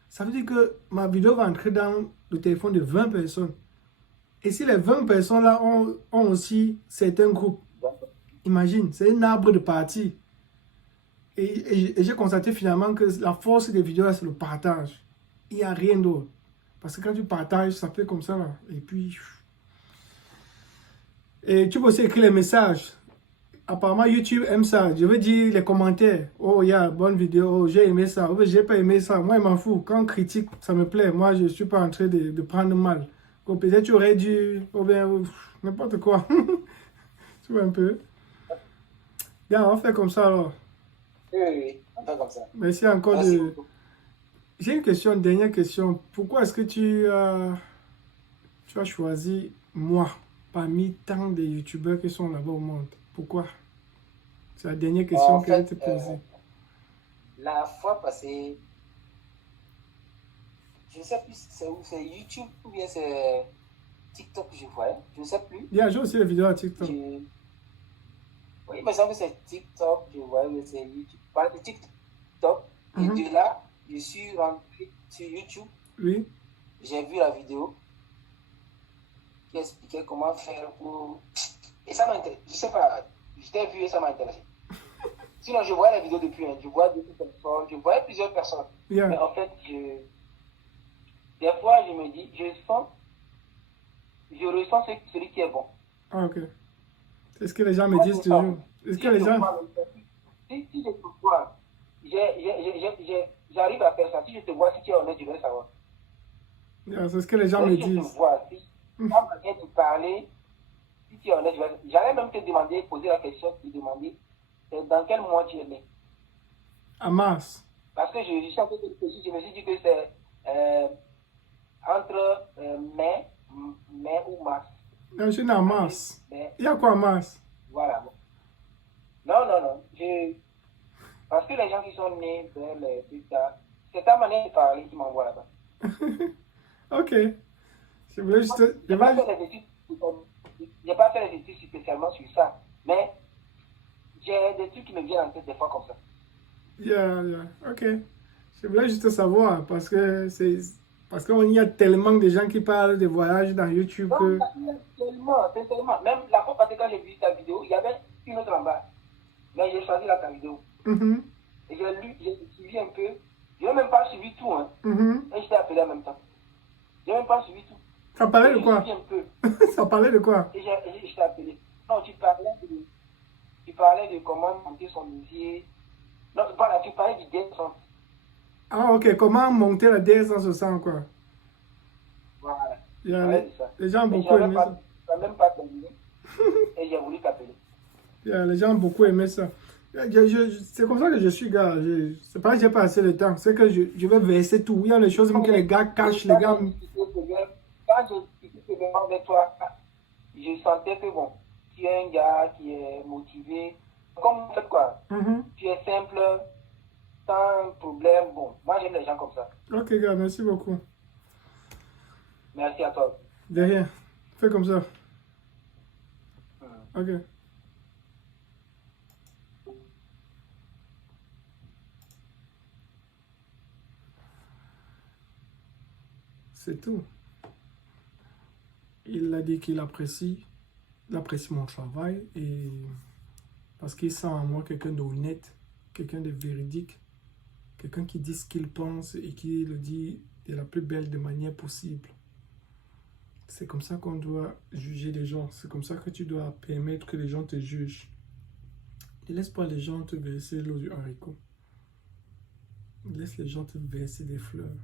Ça veut dire que ma vidéo va entrer dans le téléphone de 20 personnes. Et si les 20 personnes-là ont aussi certains groupes, imagine, c'est un arbre de partie. Et j'ai constaté finalement que la force des vidéos, c'est le partage. Il n'y a rien d'autre. Parce que quand tu partages, ça fait comme ça, là. Et puis... Et tu peux aussi écrire les messages. Apparemment, YouTube aime ça. Je veux dire les commentaires. Oh, il y a bonne vidéo. Oh, j'ai aimé ça. Oh, j'ai pas aimé ça. Moi, il m'en fout. Quand on critique, ça me plaît. Moi, je ne suis pas en train de prendre mal. Peut-être tu aurais dû... Ou bien, n'importe quoi. Tu vois un peu. Bien, on fait comme ça, alors. Oui, on fait comme ça. Merci encore Merci de... beaucoup. J'ai une question, une dernière question. Pourquoi est-ce que tu as choisi moi parmi tant de youtubeurs qui sont là-bas au monde? Pourquoi? C'est la dernière question En que je vais fait, te poser. la fois passée, je ne sais plus c'est où, c'est YouTube ou bien c'est TikTok que je voyais, je ne sais plus. J'ai aussi les vidéos à TikTok. Oui, il me semble que c'est TikTok, je voyais, mais c'est YouTube. Pas de TikTok, et de là, je suis rentré sur YouTube, Oui. j'ai vu la vidéo qui expliquait comment faire pour... Et ça m'intéresse, je sais pas, je t'ai vu et ça m'a intéressé. Sinon, je vois la vidéo depuis, je vois d'autres personnes, je voyais plusieurs personnes. Yeah. Mais en fait, des fois, je me dis, je ressens celui qui est bon. Ah, ok. C'est ce que les gens me disent toujours. Est-ce que les gens... Si je te vois, j'arrive à faire ça. Si je te vois, si tu es honnête, je vais savoir. Yeah, c'est ce que les gens me Si je te disent. vois, si tu as manière de parler, si tu es honnête, j'allais même te demander, poser la question, te demander dans quel mois tu es né. À mars. Parce que je suis un peu réfléchi, je me suis dit que c'est entre mai ou mars. Non, je suis né en mars. Mais, Il y a quoi en mars? voilà. Non. Parce que les gens qui sont nés vers les plus tard, c'est ta manière de parler qui m'envoie là-bas. Ok. Je voulais juste... J'ai pas fait les études spécialement sur ça, mais j'ai des trucs qui me viennent en tête des fois comme ça. Yeah. Ok. Je voulais juste savoir parce que parce qu'il y a tellement de gens qui parlent de voyages dans YouTube Non, que... tellement. Même la fois passée, quand j'ai vu ta vidéo, il y avait une autre en bas. Mais j'ai choisi ta vidéo. Et j'ai suivi un peu. Je n'ai même pas suivi tout. Et je t'ai appelé en même temps. Je n'ai même pas suivi tout. Ça parlait de quoi? J'ai suivi un peu. Ça parlait de quoi? Et je t'ai appelé. Non, tu parlais de comment monter son musée. Non, voilà, tu parlais du descente. Ah, ok. Comment monter la DS160, quoi? Voilà. Les gens ont beaucoup aimé ça. Je n'ai même pas terminé. Et j'ai voulu t'appeler. Les gens ont beaucoup aimé ça. C'est comme ça que je suis, gars. C'est pas que j'ai pas assez de temps. C'est que je vais verser tout. Il y a les choses même que les gars cachent, les gars. Quand je discutais avec toi, je sentais que bon, tu es un gars qui est motivé, comme en fait quoi, tu es simple, sans problème. Bon, moi j'aime les gens comme ça. Ok, gars, merci beaucoup. Merci à toi. De rien. Fais comme ça. Ok. C'est tout. Il a dit qu'il apprécie mon travail et parce qu'il sent en moi quelqu'un d'honnête, quelqu'un de véridique, quelqu'un qui dit ce qu'il pense et qui le dit de la plus belle des manières possibles. C'est comme ça qu'on doit juger les gens. C'est comme ça que tu dois permettre que les gens te jugent. Ne laisse pas les gens te verser l'eau du haricot. Laisse les gens te verser des fleurs.